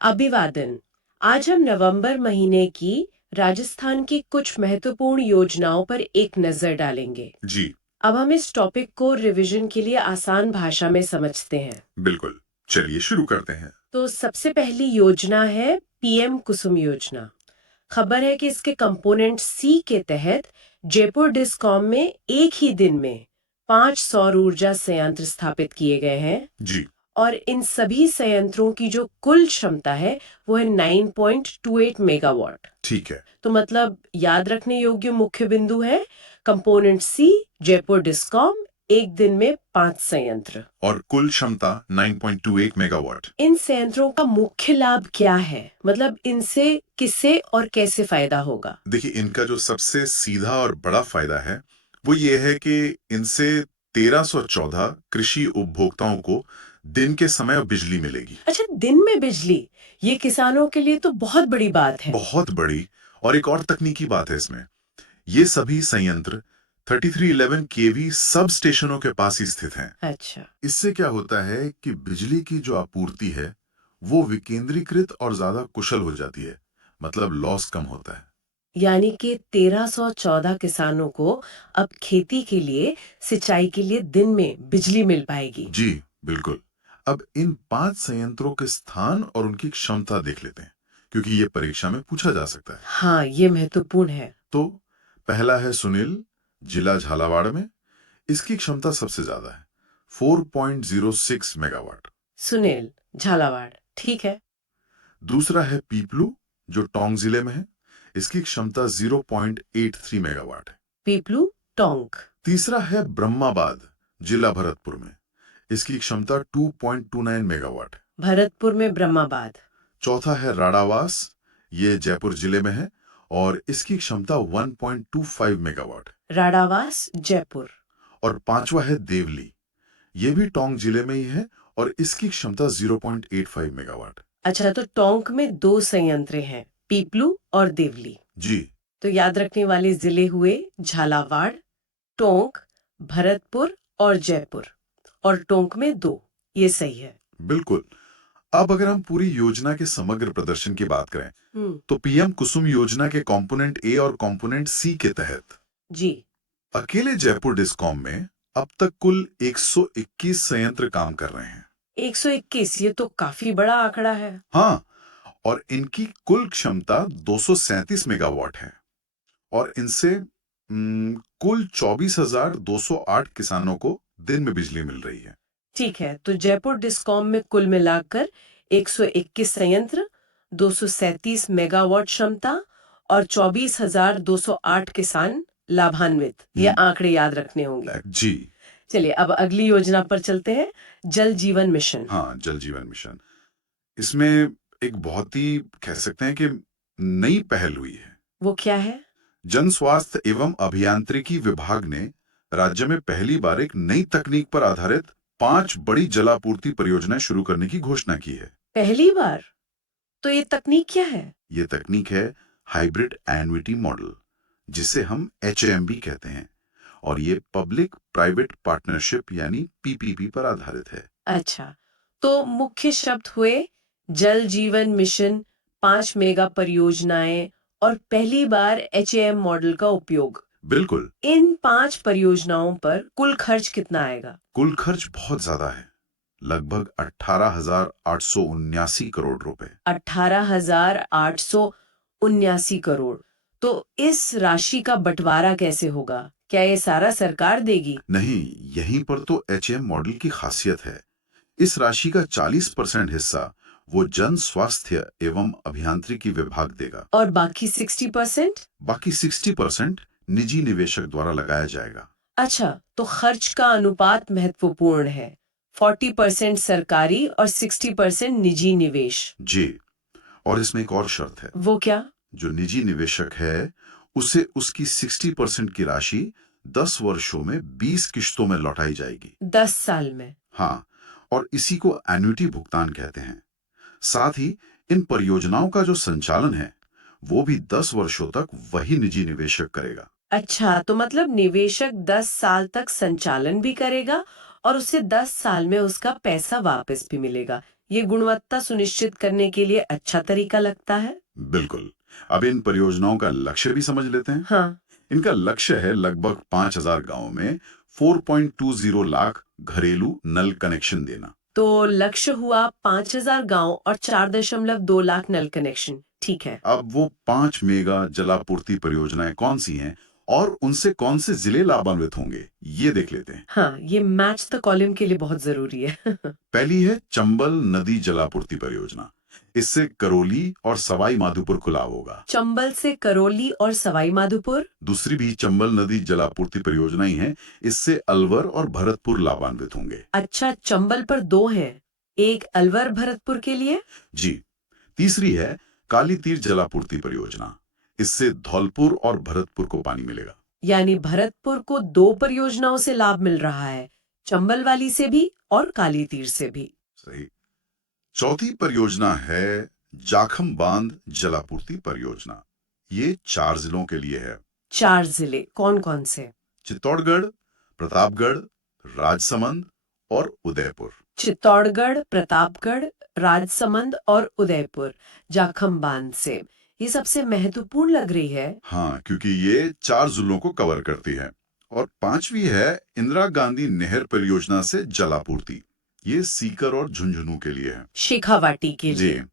अभिवादन। आज हम नवंबर महीने की राजस्थान की कुछ महत्वपूर्ण योजनाओं पर एक नजर डालेंगे। जी, अब हम इस टॉपिक को रिवीजन के लिए आसान भाषा में समझते हैं। बिल्कुल। चलिए शुरू करते हैं। तो सबसे पहली योजना है पीएम कुसुम योजना। खबर है कि इसके कंपोनेंट सी के तहत जयपुर डिस्कॉम में एक ही दिन में 5 सौर ऊर्जा संयंत्र स्थापित किए गए हैं। जी, और इन सभी संयंत्रों की जो कुल क्षमता है वो है 9.28 मेगावाट। ठीक है। तो मतलब याद रखने योग्य मुख्य बिंदु है कंपोनेंट सी, जयपुर डिस्कॉम, एक दिन में 5 संयंत्र। और कुल क्षमता 9.28 मेगावाट। इन संयंत्रों का मुख्य लाभ क्या है, मतलब इनसे किसे और कैसे फायदा होगा? देखिए, इनका जो सबसे सीधा और बड़ा फायदा है, वो ये है कि इनसे 1314 कृषि उपभोक्ताओं को दिन के समय बिजली मिलेगी। अच्छा, दिन में बिजली, ये किसानों के लिए तो बहुत बड़ी बात है। बहुत बड़ी। और एक और तकनीकी बात है इसमें। ये सभी संयंत्र 3311 केवी सब स्टेशनों के पास ही स्थित हैं। अच्छा। इससे क्या होता है कि बिजली की जो आपूर्ति है वो विकेंद्रीकृत और ज्यादा कुशल हो जाती है। मतलब लॉस कम होता है। यानी कि 1314 किसानों को अब खेती के लिए, सिंचाई के लिए दिन में बिजली मिल पाएगी। जी, बिल्कुल। अब इन 5 संयंत्रों के स्थान और उनकी क्षमता देख लेते हैं, क्योंकि ये परीक्षा में पूछा जा सकता है। हाँ, ये महत्वपूर्ण है। तो पहला है सुनील, जिला झालावाड़ में। इसकी क्षमता सबसे ज्यादा है, 4.06 मेगावाट। सुनील, झालावाड़, ठीक है। दूसरा है पीपलू, जो टोंक जिले में है। इसकी क्षमता 0.83 मेगावाट है। पीपलू, टोंक। तीसरा है ब्रह्माबाद, जिला भरतपुर में। इसकी क्षमता 2.29 मेगावाट है। भरतपुर में ब्रह्माबाद। चौथा है राड़ावास, ये जयपुर जिले में है और इसकी क्षमता 1.25 मेगावाट है। राडावास, जयपुर। और पांचवा है देवली, ये भी टोंक जिले में ही है और इसकी क्षमता 0.85 मेगावाट है। अच्छा, तो टोंक में 2 संयंत्र हैं, पीपलू और देवली। जी, तो याद रखने वाले जिले हुए झालावाड़, टोंक, भरतपुर और जयपुर। और टोंक में 2, ये सही है। बिल्कुल। अब अगर हम पूरी योजना के समग्र प्रदर्शन की बात करें, हम्म। तो पीएम कुसुम योजना के कंपोनेंट ए और कंपोनेंट सी के तहत जी। अकेले जयपुर डिस्कॉम में अब तक कुल 121 संयंत्र काम कर रहे हैं। 121, ये तो काफी बड़ा आंकड़ा है। हाँ, और इनकी कुल क्षमता 237 मेगावाट है और इनसे कुल 24,208 किसानों को दिन में बिजली मिल रही है। ठीक है, तो जयपुर डिस्कॉम में कुल मिलाकर 121 संयंत्र, 237 मेगावाट क्षमता और 24,208 किसान लाभान्वित। ये हम्म, आंकड़े याद रखने होंगे। जी। चलिए अब अगली योजना पर चलते हैं, जल जीवन मिशन। हाँ, जल जीवन मिशन। इसमें एक बहुत ही कह सकते हैं कि नई पहल हुई है। वो क्या है? जन स्वास्थ्य एवं अभियांत्रिकी विभाग ने राज्य में पहली बार एक नई तकनीक पर आधारित 5 बड़ी जलापूर्ति परियोजनाएं शुरू करने की घोषणा की है। पहली बार? तो ये तकनीक क्या है? ये तकनीक है हाइब्रिड एन्युटी मॉडल, जिसे हम HAMB कहते हैं, और ये पब्लिक प्राइवेट पार्टनरशिप यानी PPP पर आधारित है। अच्छा, तो मुख्य शब्द हुए जल जीवन मिशन, 5 मेगा परियोजनाएं और पहली बार HAM मॉडल का उपयोग। बिल्कुल। इन 5 परियोजनाओं पर कुल खर्च कितना आएगा? कुल खर्च बहुत ज्यादा है, लगभग 18,879 करोड़ रुपए। 18,879 करोड़। तो इस राशि का बंटवारा कैसे होगा? क्या ये सारा सरकार देगी? नहीं, यहीं पर तो HAM मॉडल की खासियत है। इस राशि का 40% हिस्सा वो जन स्वास्थ्य एवं अभियांत्रिकी विभाग देगा। और बाकी 60%? बाकी 60% निजी निवेशक द्वारा लगाया जाएगा। अच्छा, तो खर्च का अनुपात महत्वपूर्ण है, 40% सरकारी और 60% निजी निवेश। जी, और इसमें एक और शर्त है। वो क्या? जो निजी निवेशक है, उसे उसकी 60% की राशि 10 वर्षों में 20 किश्तों में लौटाई जाएगी। 10 साल में? हाँ, और इसी को एन्युटी भुगतान कहते हैं। साथ ही इन परियोजनाओं का जो संचालन है, वो भी 10 वर्षों तक वही निजी निवेशक करेगा। अच्छा, तो मतलब निवेशक 10 साल तक संचालन भी करेगा और उसे 10 साल में उसका पैसा वापस भी मिलेगा। ये गुणवत्ता सुनिश्चित करने के लिए अच्छा तरीका लगता है। बिल्कुल। अब इन परियोजनाओं का लक्ष्य भी समझ लेते हैं। हाँ, इनका लक्ष्य है लगभग 5,000 गांवों में 4.20 लाख घरेलू नल कनेक्शन देना। तो लक्ष्य हुआ 5,000 गांव और 4.2 लाख नल कनेक्शन। ठीक है। अब वो 5 मेगा जलापूर्ति परियोजनाएं कौन सी हैं और उनसे कौन से जिले लाभान्वित होंगे, ये देख लेते हैं। हाँ, ये मैच द कॉलम के लिए बहुत जरूरी है। पहली है चंबल नदी जलापूर्ति परियोजना। इससे करौली और सवाई माधोपुर को लाभ होगा। चंबल से करौली और सवाई माधोपुर। दूसरी भी चंबल नदी जलापूर्ति परियोजना ही है। इससे अलवर और भरतपुर लाभान्वित होंगे। अच्छा, चंबल पर 2 हैं, एक अलवर भरतपुर के लिए। जी। तीसरी है काली तीर जलापूर्ति परियोजना। इससे धौलपुर और भरतपुर को पानी मिलेगा। यानी भरतपुर को 2 परियोजनाओं से लाभ मिल रहा है, चंबल वाली से भी और काली तीर से भी। सही। चौथी परियोजना है जाखम बांध जलापूर्ति परियोजना। ये 4 जिलों के लिए है। 4 जिले कौन कौन से? चित्तौड़गढ़, प्रतापगढ़, राजसमंद और उदयपुर। चित्तौड़गढ़, प्रतापगढ़, राजसमंद और उदयपुर जाखम बांध से। ये सबसे महत्वपूर्ण लग रही है। हाँ, क्योंकि ये 4 जिलों को कवर करती है। और पांचवी है इंदिरा गांधी नहर परियोजना से जलापूर्ति। ये सीकर और झुंझुनू के लिए है। शेखावाटी के जी। लिए।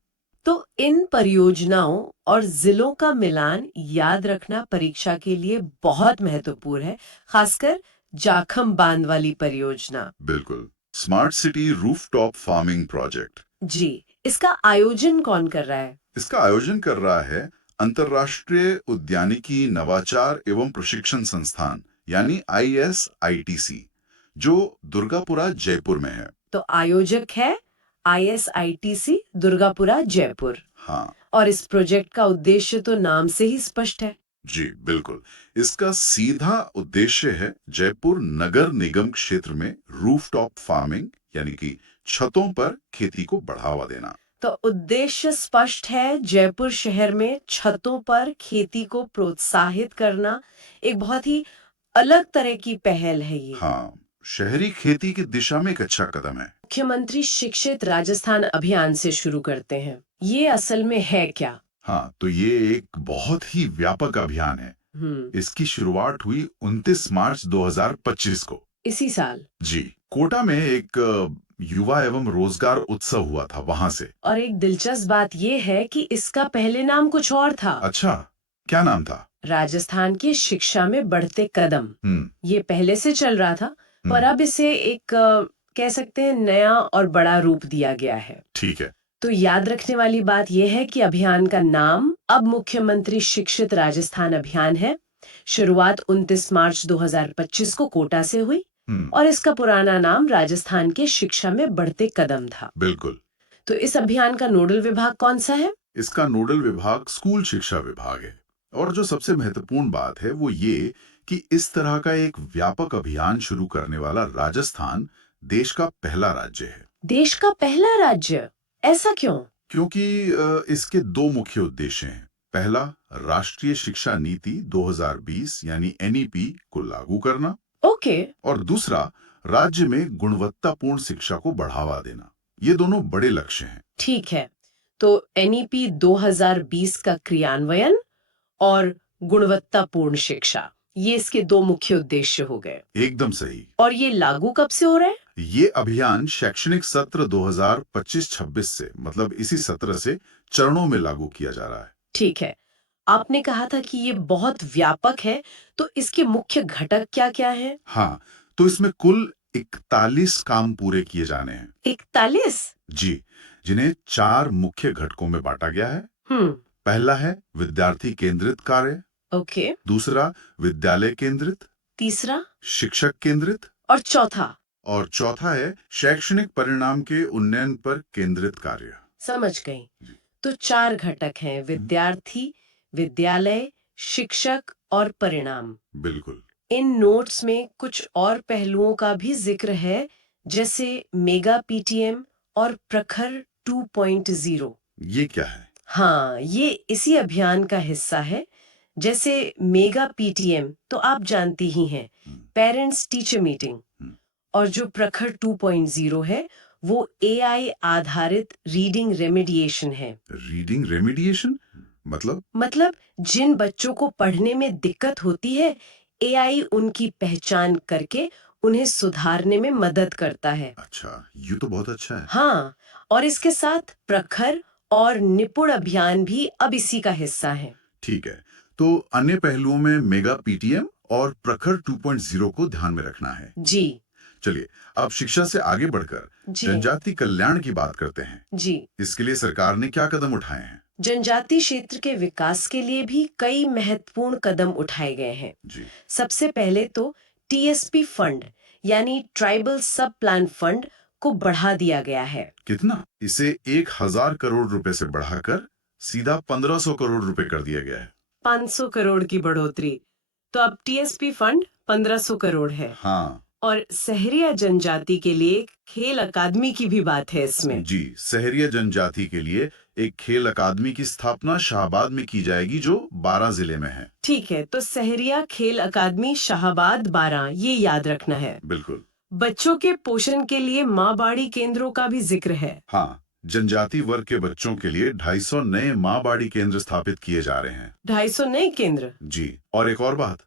तो इन परियोजनाओं और जिलों का मिलान याद रखना परीक्षा के लिए बहुत महत्वपूर्ण है, खासकर जाखम बांध वाली परियोजना। बिल्कुल। Smart city rooftop farming project. जी, इसका आयोजन कौन कर रहा है? इसका आयोजन कर रहा है अंतर्राष्ट्रीय उद्यानिकी नवाचार एवं प्रशिक्षण संस्थान यानी ISITC, जो दुर्गापुरा जयपुर में है। तो आयोजक है ISITC दुर्गापुरा जयपुर। हाँ और इस प्रोजेक्ट का उद्देश्य तो नाम से ही स्पष्ट है। जी, बिल्कुल। इसका सीधा उद्देश्य है जयपुर नगर निगम क्षेत्र में रूफटॉप फार्मिंग यानी कि छतों पर खेती को बढ़ावा देना। तो उद्देश्य स्पष्ट है, जयपुर शहर में छतों पर खेती को प्रोत्साहित करना। एक बहुत ही अलग तरह की पहल है ये। हाँ, शहरी खेती की दिशा में एक अच्छा कदम है। मुख्यमंत्री शिक्षित राजस्थान अभियान से शुरू करते हैं। ये असल में है क्या? हाँ, तो ये एक बहुत ही व्यापक अभियान है। इसकी शुरुआत हुई 29 मार्च 2025 को। इसी साल। जी। कोटा में एक युवा एवं रोजगार उत्सव हुआ था वहां से। और एक दिलचस्प बात ये है कि इसका पहले नाम कुछ और था। अच्छा, क्या नाम था? राजस्थान की शिक्षा में बढ़ते कदम। ये पहले से चल रहा था, पर अब इसे एक कह सकते हैं नया और बड़ा रूप दिया गया है। ठीक है। तो याद रखने वाली बात यह है कि अभियान का नाम अब मुख्यमंत्री शिक्षित राजस्थान अभियान है। शुरुआत 29 मार्च 2025 को कोटा से हुई और इसका पुराना नाम राजस्थान के शिक्षा में बढ़ते कदम था। बिल्कुल। तो इस अभियान का नोडल विभाग कौन सा है? इसका नोडल विभाग स्कूल शिक्षा विभाग है। और जो सबसे महत्वपूर्ण बात है वो ये कि इस तरह का एक व्यापक अभियान शुरू करने वाला राजस्थान देश का पहला राज्य है। देश का पहला राज्य? ऐसा क्यों? क्योंकि इसके 2 मुख्य उद्देश्य हैं। पहला, राष्ट्रीय शिक्षा नीति 2020 यानी NEP को लागू करना। ओके। और दूसरा, राज्य में गुणवत्तापूर्ण शिक्षा को बढ़ावा देना। ये दोनों बड़े लक्ष्य हैं। ठीक है। तो NEP 2020 का क्रियान्वयन और गुणवत्तापूर्ण शिक्षा, ये इसके 2 मुख्य उद्देश्य हो गए। एकदम सही। और ये लागू कब से हो रहा है? ये अभियान शैक्षणिक सत्र 2025-26 से, मतलब इसी सत्र से चरणों में लागू किया जा रहा है। ठीक है। आपने कहा था कि ये बहुत व्यापक है, तो इसके मुख्य घटक क्या-क्या हैं? हाँ, तो इसमें कुल 41 काम पूरे किए जाने हैं। 41? जी, जिन्हें 4 मुख्य घटकों में बांटा गया है। हम्म। पहला है विद्यार्थी केंद्रित कार्य। ओके। दूसरा, विद्यालय केंद्रित। तीसरा? शिक्षक केंद्रित। और चौथा? और चौथा है शैक्षणिक परिणाम के उन्नयन पर केंद्रित कार्य। समझ गई। तो 4 घटक हैं, विद्यार्थी, विद्यालय, शिक्षक और परिणाम। बिल्कुल। इन नोट्स में कुछ और पहलुओं का भी जिक्र है, जैसे मेगा PTM और प्रखर 2.0। ये क्या है? हाँ, ये इसी अभियान का हिस्सा है। जैसे मेगा PTM तो आप जानती ही हैं, पेरेंट्स टीचर मीटिंग। और जो प्रखर 2.0 है, वो एआई आधारित रीडिंग रेमेडिएशन है। रीडिंग रेमिडिएशन मतलब जिन बच्चों को पढ़ने में दिक्कत होती है, एआई उनकी पहचान करके उन्हें सुधारने में मदद करता है। अच्छा, ये तो बहुत अच्छा है। हाँ, और इसके साथ प्रखर और निपुण अभियान भी अब इसी का हिस्सा है। ठीक है, तो अन्य पहलुओं में मेगा पीटीएम और प्रखर 2.0 को ध्यान में रखना है। जी चलिए, अब शिक्षा से आगे बढ़कर जी जनजाति कल्याण की बात करते हैं। जी इसके लिए सरकार ने क्या कदम उठाए हैं? जनजाति क्षेत्र के विकास के लिए भी कई महत्वपूर्ण कदम उठाए गए हैं। जी, सबसे पहले तो टीएसपी फंड यानी ट्राइबल सब प्लान फंड को बढ़ा दिया गया है। कितना? इसे 1000 करोड़ रुपए से बढ़ाकर सीधा 1500 करोड़ रुपए कर दिया गया है। 500 करोड़ की बढ़ोतरी। तो अब टीएसपी फंड 1500 करोड़ है। हाँ, और सहरिया जनजाति के लिए खेल अकादमी की भी बात है इसमें। जी, सहरिया जनजाति के लिए एक खेल अकादमी की स्थापना शाहबाद में की जाएगी, जो 12 जिले में है। ठीक है, तो सहरिया खेल अकादमी शाहबाद 12 ये याद रखना है। बिल्कुल। बच्चों के पोषण के लिए माँ बाड़ी केंद्रों का भी जिक्र है। हाँ, जनजाति वर्ग के बच्चों के लिए 250 नए माँ बाड़ी केंद्र स्थापित किए जा रहे हैं। 250 नए केंद्र। जी, और एक और बात,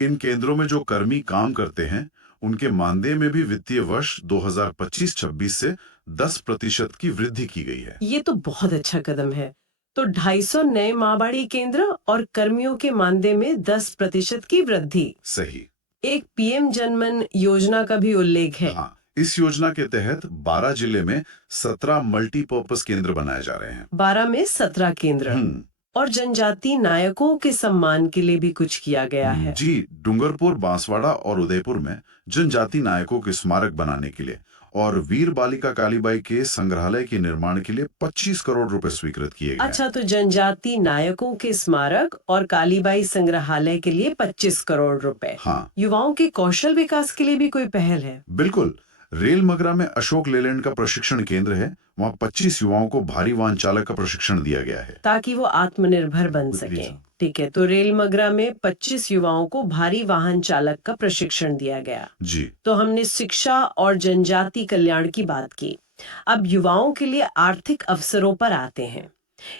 इन केंद्रों में जो कर्मी काम करते हैं, उनके मानदेय में भी वित्तीय वर्ष 2025-26 से 10% की वृद्धि की गई है। ये तो बहुत अच्छा कदम है। तो 250 नए माँ बाड़ी केंद्र और कर्मियों के मानदेय में 10% की वृद्धि। सही। एक पीएम जनमन योजना का भी उल्लेख है। हाँ, इस योजना के तहत 12 जिले में 17 मल्टीपर्पज केंद्र बनाए जा रहे हैं। 12 में 17 केंद्र। और जनजाति नायकों के सम्मान के लिए भी कुछ किया गया है। जी, डूंगरपुर, बांसवाड़ा और उदयपुर में जनजाति नायकों के स्मारक बनाने के लिए और वीर बालिका कालीबाई के संग्रहालय के निर्माण के लिए 25 करोड़ रुपए स्वीकृत किए गए। अच्छा, तो जनजाति नायकों के स्मारक और कालीबाई संग्रहालय के लिए 25 करोड़ रुपए। हाँ, युवाओं के कौशल विकास के लिए भी कोई पहल है? बिल्कुल। रेल मगरा में अशोक लेलैंड का प्रशिक्षण केंद्र है। वहाँ 25 युवाओं को भारी वाहन चालक का प्रशिक्षण दिया गया है, ताकि वो आत्मनिर्भर बन सके। ठीक है, तो रेल मगरा में 25 युवाओं को भारी वाहन चालक का प्रशिक्षण दिया गया। जी। तो हमने शिक्षा और जनजाति कल्याण की बात की। अब युवाओं के लिए आर्थिक अवसरों पर आते हैं।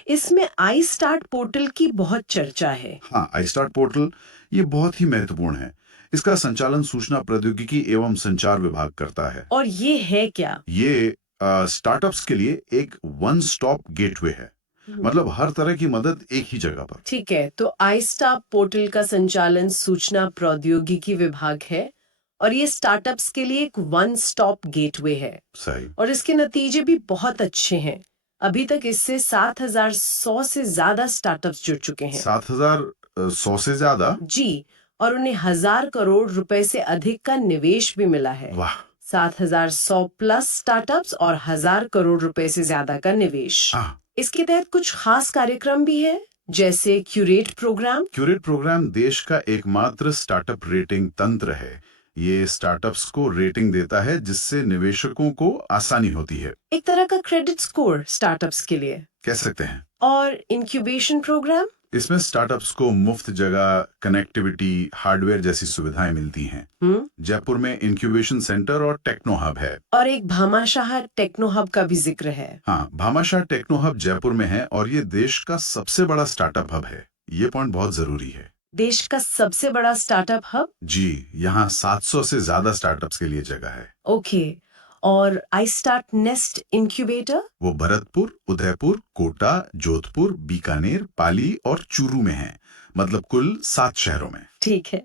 इसमें आई स्टार्ट पोर्टल की बहुत चर्चा है। हाँ, आई स्टार्ट पोर्टल ये बहुत ही महत्वपूर्ण है। इसका संचालन सूचना प्रौद्योगिकी एवं संचार विभाग करता है। और ये है क्या? ये स्टार्टअप्स के लिए एक वन स्टॉप गेटवे है। मतलब हर तरह की मदद एक ही जगह पर। ठीक है, तो आई स्टार्ट पोर्टल का संचालन सूचना प्रौद्योगिकी विभाग है और ये स्टार्टअप्स के लिए एक वन स्टॉप गेटवे है। सही। और इसके नतीजे भी बहुत अच्छे हैं। अभी तक इससे 7,100 से ज्यादा स्टार्टअप्स जुड़ चुके हैं। 7,100 से ज्यादा? जी, और उन्हें 1,000 करोड़ रुपए से अधिक का निवेश भी मिला है। वाह। 7,100 प्लस स्टार्टअप्स और 1,000 करोड़ रुपए से ज्यादा का निवेश। इसके तहत कुछ खास कार्यक्रम भी है, जैसे क्यूरेट प्रोग्राम। क्यूरेट प्रोग्राम देश का एकमात्र स्टार्टअप रेटिंग तंत्र है। ये स्टार्टअप्स को रेटिंग देता है, जिससे निवेशकों को आसानी होती है। एक तरह का क्रेडिट स्कोर स्टार्टअप्स के लिए कह सकते हैं। और इंक्यूबेशन प्रोग्राम, इसमें स्टार्टअप्स को मुफ्त जगह, कनेक्टिविटी, हार्डवेयर जैसी सुविधाएं मिलती हैं। जयपुर में इंक्यूबेशन सेंटर और टेक्नो हब है। और एक भामाशाह टेक्नो हब का भी जिक्र है। हाँ, भामाशाह टेक्नो हब जयपुर में है और ये देश का सबसे बड़ा स्टार्टअप हब है। ये पॉइंट बहुत जरूरी है। देश का सबसे बड़ा स्टार्टअप हब? जी, यहाँ 700 से ज्यादा स्टार्टअप्स के लिए जगह है। ओके, और आई स्टार्ट नेस्ट इंक्यूबेटर? वो भरतपुर, उदयपुर, कोटा, जोधपुर, बीकानेर, पाली और चूरू में है। मतलब कुल 7 शहरों में। ठीक है,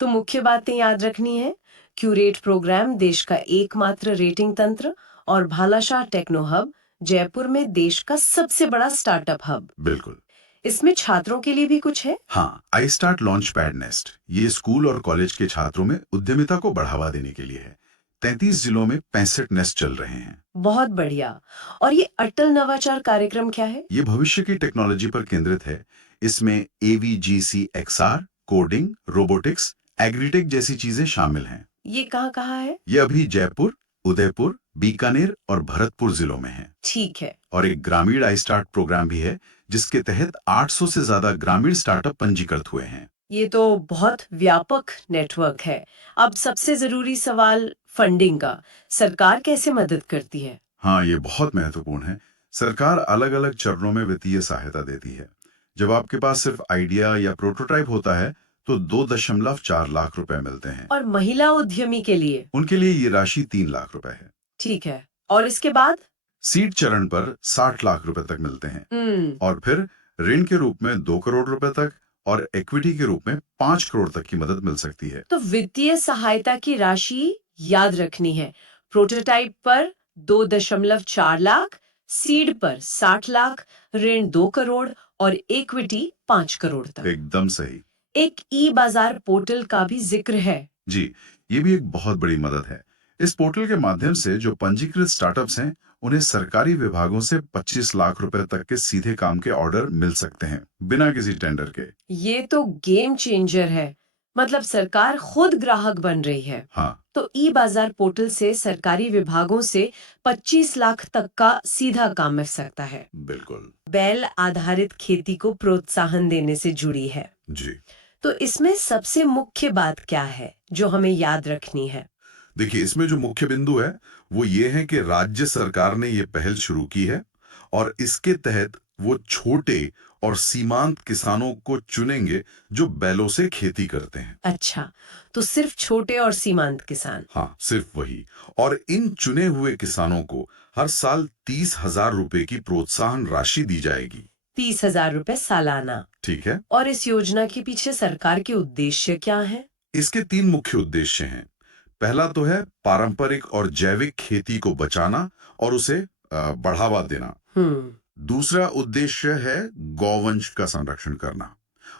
तो मुख्य बातें याद रखनी है। क्यूरेट प्रोग्राम देश का एकमात्र रेटिंग तंत्र और भालाशाह टेक्नो हब जयपुर में देश का सबसे बड़ा स्टार्टअप हब। बिल्कुल। इसमें छात्रों के लिए भी कुछ है? हाँ, I start launch pad nest ये स्कूल और कॉलेज के छात्रों में उद्यमिता को बढ़ावा देने के लिए है। 33 जिलों में 65 नेस्ट चल रहे हैं। बहुत बढ़िया। और ये अटल नवाचार कार्यक्रम क्या है? ये भविष्य की टेक्नोलॉजी पर केंद्रित है। इसमें AVGC-XR, कोडिंग, रोबोटिक्स, एग्रीटेक जैसी चीजें शामिल हैं। ये कहाँ है? ये अभी जयपुर, उदयपुर, बीकानेर और भरतपुर जिलों में है। ठीक है। और एक ग्रामीण आई स्टार्ट प्रोग्राम भी है, जिसके तहत 800 से ज्यादा ग्रामीण स्टार्टअप पंजीकृत हुए हैं। ये तो बहुत व्यापक नेटवर्क है। अब सबसे जरूरी सवाल फंडिंग का सरकार कैसे मदद करती है? हाँ, ये बहुत महत्वपूर्ण है। सरकार अलग-अलग चरणों में वित्तीय सहायता देती है। जब आपके पास सिर्फ आइडिया या प्रोटोटाइप होता है, तो 2.4 लाख रुपए मिलते हैं। और महिला उद्यमी के लिए? उनके लिए ये राशि 3 लाख रुपए है। ठीक है। और इसके बाद? सीड चरण पर 60 लाख रुपए तक मिलते हैं और फिर ऋण के रूप में 2 करोड़ रुपए तक और इक्विटी के रूप में 5 करोड़ तक की मदद मिल सकती है। तो वित्तीय सहायता की राशि याद रखनी है। प्रोटोटाइप पर 2.4 लाख, सीड पर 60 लाख, ऋण 2 करोड़ और इक्विटी 5 करोड़ तक। एकदम सही। एक ई बाजार पोर्टल का भी जिक्र है। जी, ये भी एक बहुत बड़ी मदद है। इस पोर्टल के माध्यम से जो पंजीकृत स्टार्टअप्स हैं, उन्हें सरकारी विभागों से 25 लाख रुपए तक के सीधे काम के ऑर्डर मिल सकते हैं, बिना किसी टेंडर के। ये तो गेम चेंजर है। मतलब सरकार खुद ग्राहक बन रही है। हाँ, तो ई बाजार पोर्टल से सरकारी विभागों से 25 लाख तक का सीधा काम मिल सकता है। बिल्कुल। बैल आधारित खेती को प्रोत्साहन देने से जुड़ी है। जी। तो इसमें सबसे मुख्य बात क्या है जो हमें याद रखनी है? देखिए, इसमें जो मुख्य बिंदु है, वो ये है कि राज्य सरकार ने ये पहल शुरू की है और इसके तहत वो छोटे और सीमांत किसानों को चुनेंगे जो बैलों से खेती करते हैं। अच्छा, तो सिर्फ छोटे और सीमांत किसान? हाँ, सिर्फ वही। और इन चुने हुए किसानों को हर साल 30,000 रुपए की प्रोत्साहन राशि दी जाएगी। 30,000 रुपए सालाना। ठीक है। और इस योजना के पीछे सरकार के उद्देश्य क्या है? इसके 3 मुख्य उद्देश्य हैं। पहला तो है पारंपरिक और जैविक खेती को बचाना और उसे बढ़ावा देना। दूसरा उद्देश्य है गौवंश का संरक्षण करना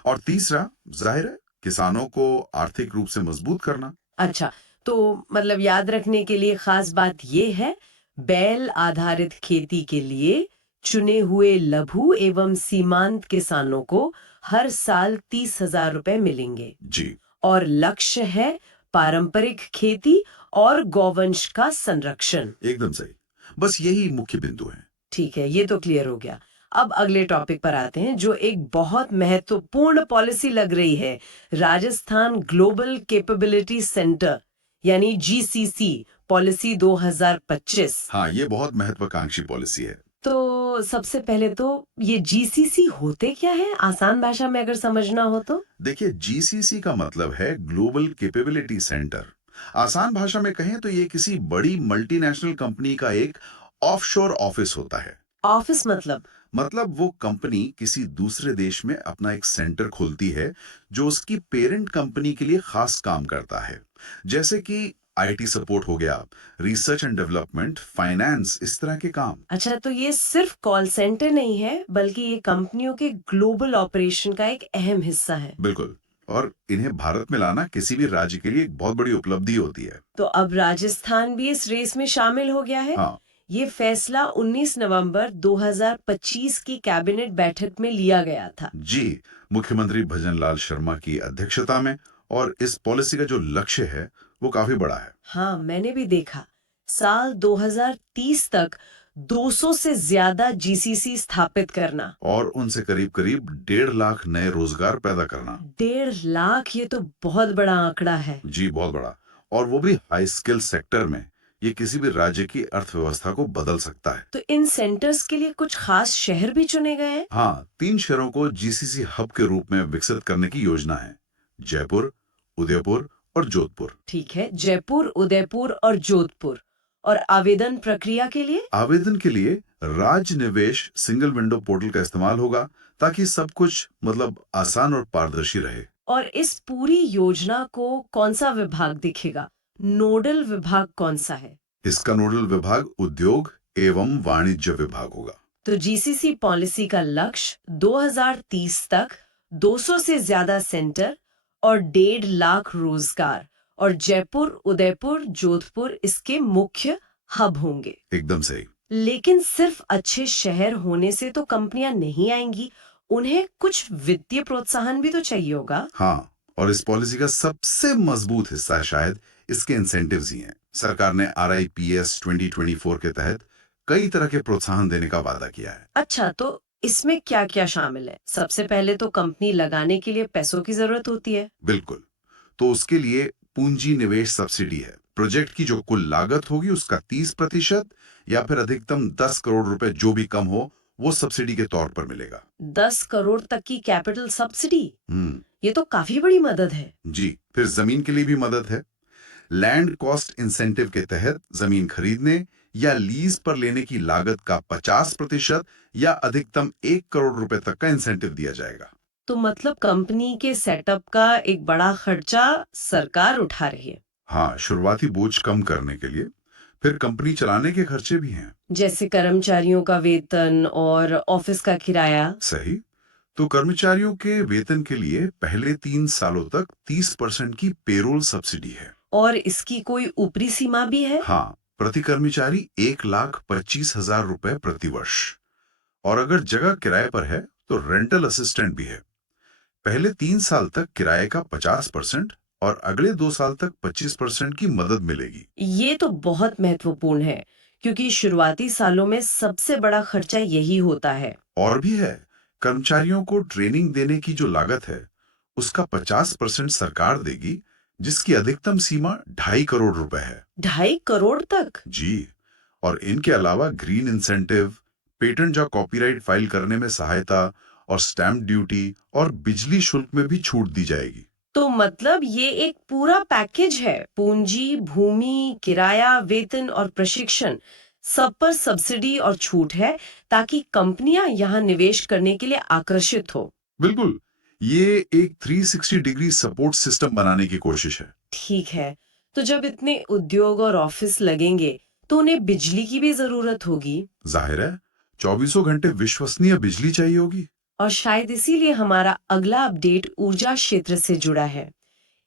और तीसरा जाहिर है किसानों को आर्थिक रूप से मजबूत करना। अच्छा, तो मतलब याद रखने के लिए खास बात ये है, बैल आधारित खेती के लिए चुने हुए लघु एवं सीमांत किसानों को हर साल 30,000 रुपए मिलेंगे। जी, और लक्ष्य है पारंपरिक खेती और गौवंश का संरक्षण। एकदम सही। बस यही मुख्य बिंदु है। ठीक है, ये तो क्लियर हो गया। अब अगले टॉपिक पर आते हैं जो एक बहुत महत्वपूर्ण पॉलिसी लग रही है। राजस्थान ग्लोबल कैपेबिलिटी सेंटर यानी जीसीसी पॉलिसी 2025। हाँ, ये बहुत महत्वाकांक्षी पॉलिसी है। तो सबसे पहले तो ये जीसीसी होते क्या है, आसान भाषा में अगर समझना हो तो? देखिए, जीसीसी का मतलब है ग्लोबल कैपेबिलिटी सेंटर। आसान भाषा में कहें तो ये किसी बड़ी मल्टीनेशनल कंपनी का एक ऑफशोर ऑफिस होता है। ऑफिस मतलब वो कंपनी किसी दूसरे देश में अपना एक सेंटर खोलती है जो उसकी पेरेंट कंपनी के लिए खास काम करता है, जैसे कि आईटी सपोर्ट हो गया, रिसर्च एंड डेवलपमेंट, फाइनेंस, इस तरह के काम। अच्छा, तो ये सिर्फ कॉल सेंटर नहीं है बल्कि ये कंपनियों के ग्लोबल ऑपरेशन का एक अहम हिस्सा है। बिल्कुल। और इन्हें भारत में लाना किसी भी राज्य के लिए एक बहुत बड़ी उपलब्धि होती है। तो अब राजस्थान भी इस रेस में शामिल हो गया है। हाँ, ये फैसला 19 नवंबर 2025 की कैबिनेट बैठक में लिया गया था। जी, मुख्यमंत्री भजन लाल शर्मा की अध्यक्षता में। और इस पॉलिसी का जो लक्ष्य है वो काफी बड़ा है। हाँ, मैंने भी देखा। साल 2030 तक 200 से ज्यादा जीसीसी स्थापित करना। और उनसे करीब करीब 1.5 लाख नए रोजगार पैदा करना। 1.5 लाख, ये तो बहुत बड़ा आंकड़ा है। जी, बहुत बड़ा। और वो भी हाई स्किल सेक्टर में। ये किसी भी राज्य की अर्थव्यवस्था को बदल सकता है। तो इन सेंटर्स के लिए कुछ खास शहर भी चुने गए हैं? हाँ, 3 शहरों को जीसीसी हब के रूप में विकसित करने की योजना है। जयपुर, उदयपुर और जोधपुर। ठीक है, जयपुर, उदयपुर और जोधपुर। और आवेदन प्रक्रिया के लिए? आवेदन के लिए राज्य निवेश सिंगल विंडो पोर्टल का इस्तेमाल होगा ताकि सब कुछ मतलब आसान और पारदर्शी रहे। और इस पूरी योजना को कौन सा विभाग देखेगा? नोडल विभाग कौन सा है? इसका नोडल विभाग उद्योग एवं वाणिज्य विभाग होगा। तो जीसीसी पॉलिसी का लक्ष्य 2030 तक 200 से ज्यादा सेंटर और 1.5 लाख रोजगार, और जयपुर, उदयपुर, जोधपुर इसके मुख्य हब होंगे। एकदम सही। लेकिन सिर्फ अच्छे शहर होने से तो कंपनियां नहीं आएंगी, उन्हें कुछ वित्तीय प्रोत्साहन भी तो चाहिए होगा। हाँ, और इस पॉलिसी का सबसे मजबूत हिस्सा शायद इसके इंसेंटिव्स ही हैं। सरकार ने RIPS 2024 के तहत कई तरह के प्रोत्साहन देने का वादा किया है। अच्छा, तो इसमें क्या क्या शामिल है? सबसे पहले तो कंपनी लगाने के लिए पैसों की जरूरत होती है। बिल्कुल। तो उसके लिए पूंजी निवेश सब्सिडी है, प्रोजेक्ट की जो कुल लागत होगी उसका 30% या फिर अधिकतम 10 करोड़ रुपए जो भी कम हो वो सब्सिडी के तौर पर मिलेगा। 10 करोड़ तक की कैपिटल सब्सिडी, हम्म ये तो काफी बड़ी मदद है। जी, फिर जमीन के लिए भी मदद है। लैंड कॉस्ट इंसेंटिव के तहत जमीन खरीदने या लीज पर लेने की लागत का 50% या अधिकतम 1 करोड़ रुपए तक का इंसेंटिव दिया जाएगा। तो मतलब कंपनी के सेटअप का एक बड़ा खर्चा सरकार उठा रही है। हाँ, शुरुआती बोझ कम करने के लिए फिर कंपनी चलाने के खर्चे भी हैं। जैसे कर्मचारियों का वेतन और ऑफिस का किराया। सही। तो कर्मचारियों के वेतन के लिए पहले 3 सालों तक 30% की पेरोल सब्सिडी है। और इसकी कोई ऊपरी सीमा भी है? हाँ, प्रति कर्मचारी 1,25,000 रुपए प्रति वर्ष। और अगर जगह किराए पर है तो रेंटल असिस्टेंट भी है। पहले 3 साल तक किराए का 50% और अगले 2 साल तक 25% की मदद मिलेगी। ये तो बहुत महत्वपूर्ण है, क्योंकि शुरुआती सालों में सबसे बड़ा खर्चा यही होता है। और भी है, कर्मचारियों को ट्रेनिंग देने की जो लागत है उसका 50% सरकार देगी, जिसकी अधिकतम सीमा 2.5 करोड़ रुपए है। 2.5 करोड़ तक? जी, और इनके अलावा ग्रीन इंसेंटिव, पेटेंट या कॉपीराइट फाइल करने में सहायता और स्टैम्प ड्यूटी और बिजली शुल्क में भी छूट दी जाएगी। तो मतलब ये एक पूरा पैकेज है, पूंजी, भूमि, किराया, वेतन और प्रशिक्षण, सब पर सब्सिडी और छूट है, ताकि कंपनियां यहाँ निवेश करने के लिए आकर्षित हो। बिल्कुल, ये एक 360 डिग्री सपोर्ट सिस्टम बनाने की कोशिश है। ठीक है, तो जब इतने उद्योग और ऑफिस लगेंगे तो उन्हें बिजली की भी जरूरत होगी। जाहिर है, 24 घंटे विश्वसनीय बिजली चाहिए होगी। और शायद इसीलिए हमारा अगला अपडेट ऊर्जा क्षेत्र से जुड़ा है।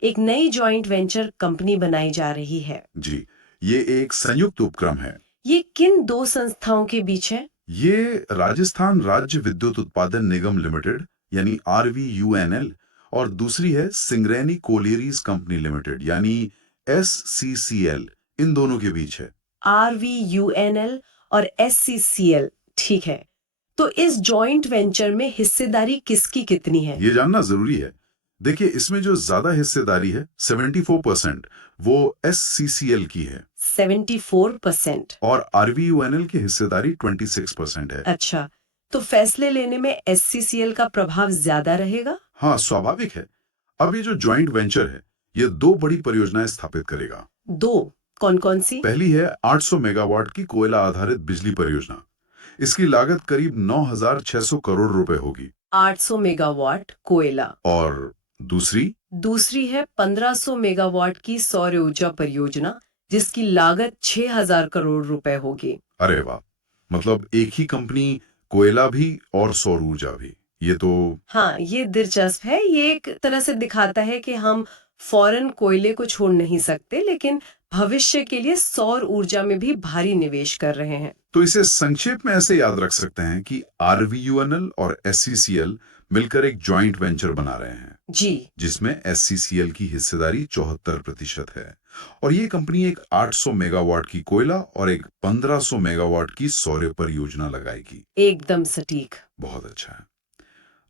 एक नई जॉइंट वेंचर कंपनी बनाई जा रही है। जी, ये एक संयुक्त उपक्रम है। ये किन दो संस्थाओं के बीच है? ये राजस्थान राज्य विद्युत उत्पादन निगम लिमिटेड यानी RVUNL और दूसरी है सिंगरेनी कोलियरीज कंपनी लिमिटेड यानी SCCL, इन दोनों के बीच है। RVUNL और SCCL, ठीक है। तो इस जॉइंट वेंचर में हिस्सेदारी किसकी कितनी है? ये जानना जरूरी है। देखिए, इसमें जो ज्यादा हिस्सेदारी है 74%, वो SCCL की है 74%? और RVUNL की हिस्सेदारी 26% है। अच्छा, तो फैसले लेने में SCCL का प्रभाव ज्यादा रहेगा? हाँ, स्वाभाविक है। अब ये जो जॉइंट वेंचर है ये 2 बड़ी परियोजनाएं स्थापित करेगा। दो? कौन कौन सी? पहली है 800 मेगावाट की कोयला आधारित बिजली परियोजना। इसकी लागत करीब 9,600 करोड़ रुपए होगी। 800 मेगावाट कोयला। और दूसरी दूसरी है 1500 मेगावाट की सौर ऊर्जा परियोजना, जिसकी लागत 6000 करोड़ रुपए होगी। अरे वाह, मतलब एक ही कंपनी कोयला भी और सौर ऊर्जा भी। ये तो हाँ, ये दिलचस्प है। ये एक तरह से दिखाता है कि हम फौरन कोयले को छोड़ नहीं सकते, लेकिन भविष्य के लिए सौर ऊर्जा में भी भारी निवेश कर रहे हैं। तो इसे संक्षेप में ऐसे याद रख सकते हैं कि RVUNL और SCCL मिलकर एक जॉइंट वेंचर बना रहे हैं, जी। जिसमें SCCL की हिस्सेदारी 74% है और ये कंपनी एक 800 मेगावाट की कोयला और एक 1500 मेगावाट की सौर परियोजना लगाएगी। एकदम सटीक। बहुत अच्छा है।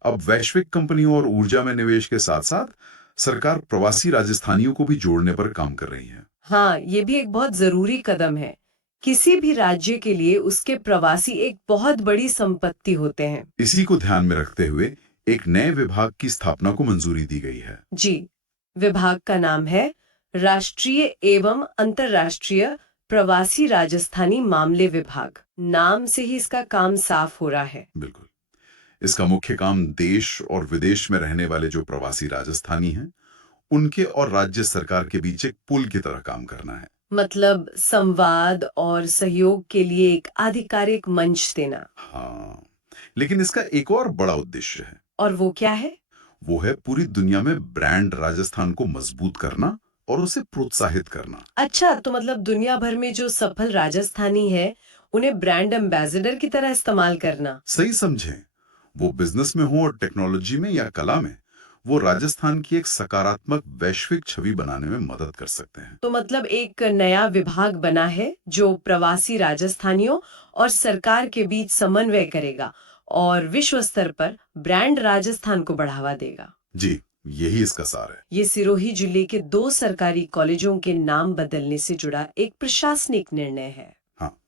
अब वैश्विक कंपनियों और ऊर्जा में निवेश के साथ साथ सरकार प्रवासी राजस्थानियों को भी जोड़ने पर काम कर रही है। हाँ, ये भी एक बहुत जरूरी कदम है। किसी भी राज्य के लिए उसके प्रवासी एक बहुत बड़ी संपत्ति होते हैं। इसी को ध्यान में रखते हुए एक नए विभाग की स्थापना को मंजूरी दी गई है। जी, विभाग का नाम है राष्ट्रीय एवं अंतर्राष्ट्रीय प्रवासी राजस्थानी मामले विभाग। नाम से ही इसका काम साफ हो रहा है। बिल्कुल। इसका मुख्य काम देश और विदेश में रहने वाले जो प्रवासी राजस्थानी हैं, उनके और राज्य सरकार के बीच एक पुल की तरह काम करना है। मतलब संवाद और सहयोग के लिए एक आधिकारिक मंच देना। हाँ, लेकिन इसका एक और बड़ा उद्देश्य है। और वो क्या है? वो है पूरी दुनिया में ब्रांड राजस्थान को मजबूत करना और उसे प्रोत्साहित करना। अच्छा, तो मतलब दुनिया भर में जो सफल राजस्थानी है, उन्हें ब्रांड एम्बेसडर की तरह इस्तेमाल करना। सही समझें, वो बिजनेस में हो और टेक्नोलॉजी में या कला में, वो राजस्थान की एक सकारात्मक वैश्विक छवि बनाने में मदद कर सकते हैं। तो मतलब एक नया विभाग बना है जो प्रवासी राजस्थानियों और सरकार के बीच समन्वय करेगा और विश्व स्तर पर ब्रांड राजस्थान को बढ़ावा देगा। जी, यही इसका सार है। ये सिरोही जिले के 2 सरकारी कॉलेजों के नाम बदलने से जुड़ा एक प्रशासनिक निर्णय है। हाँ,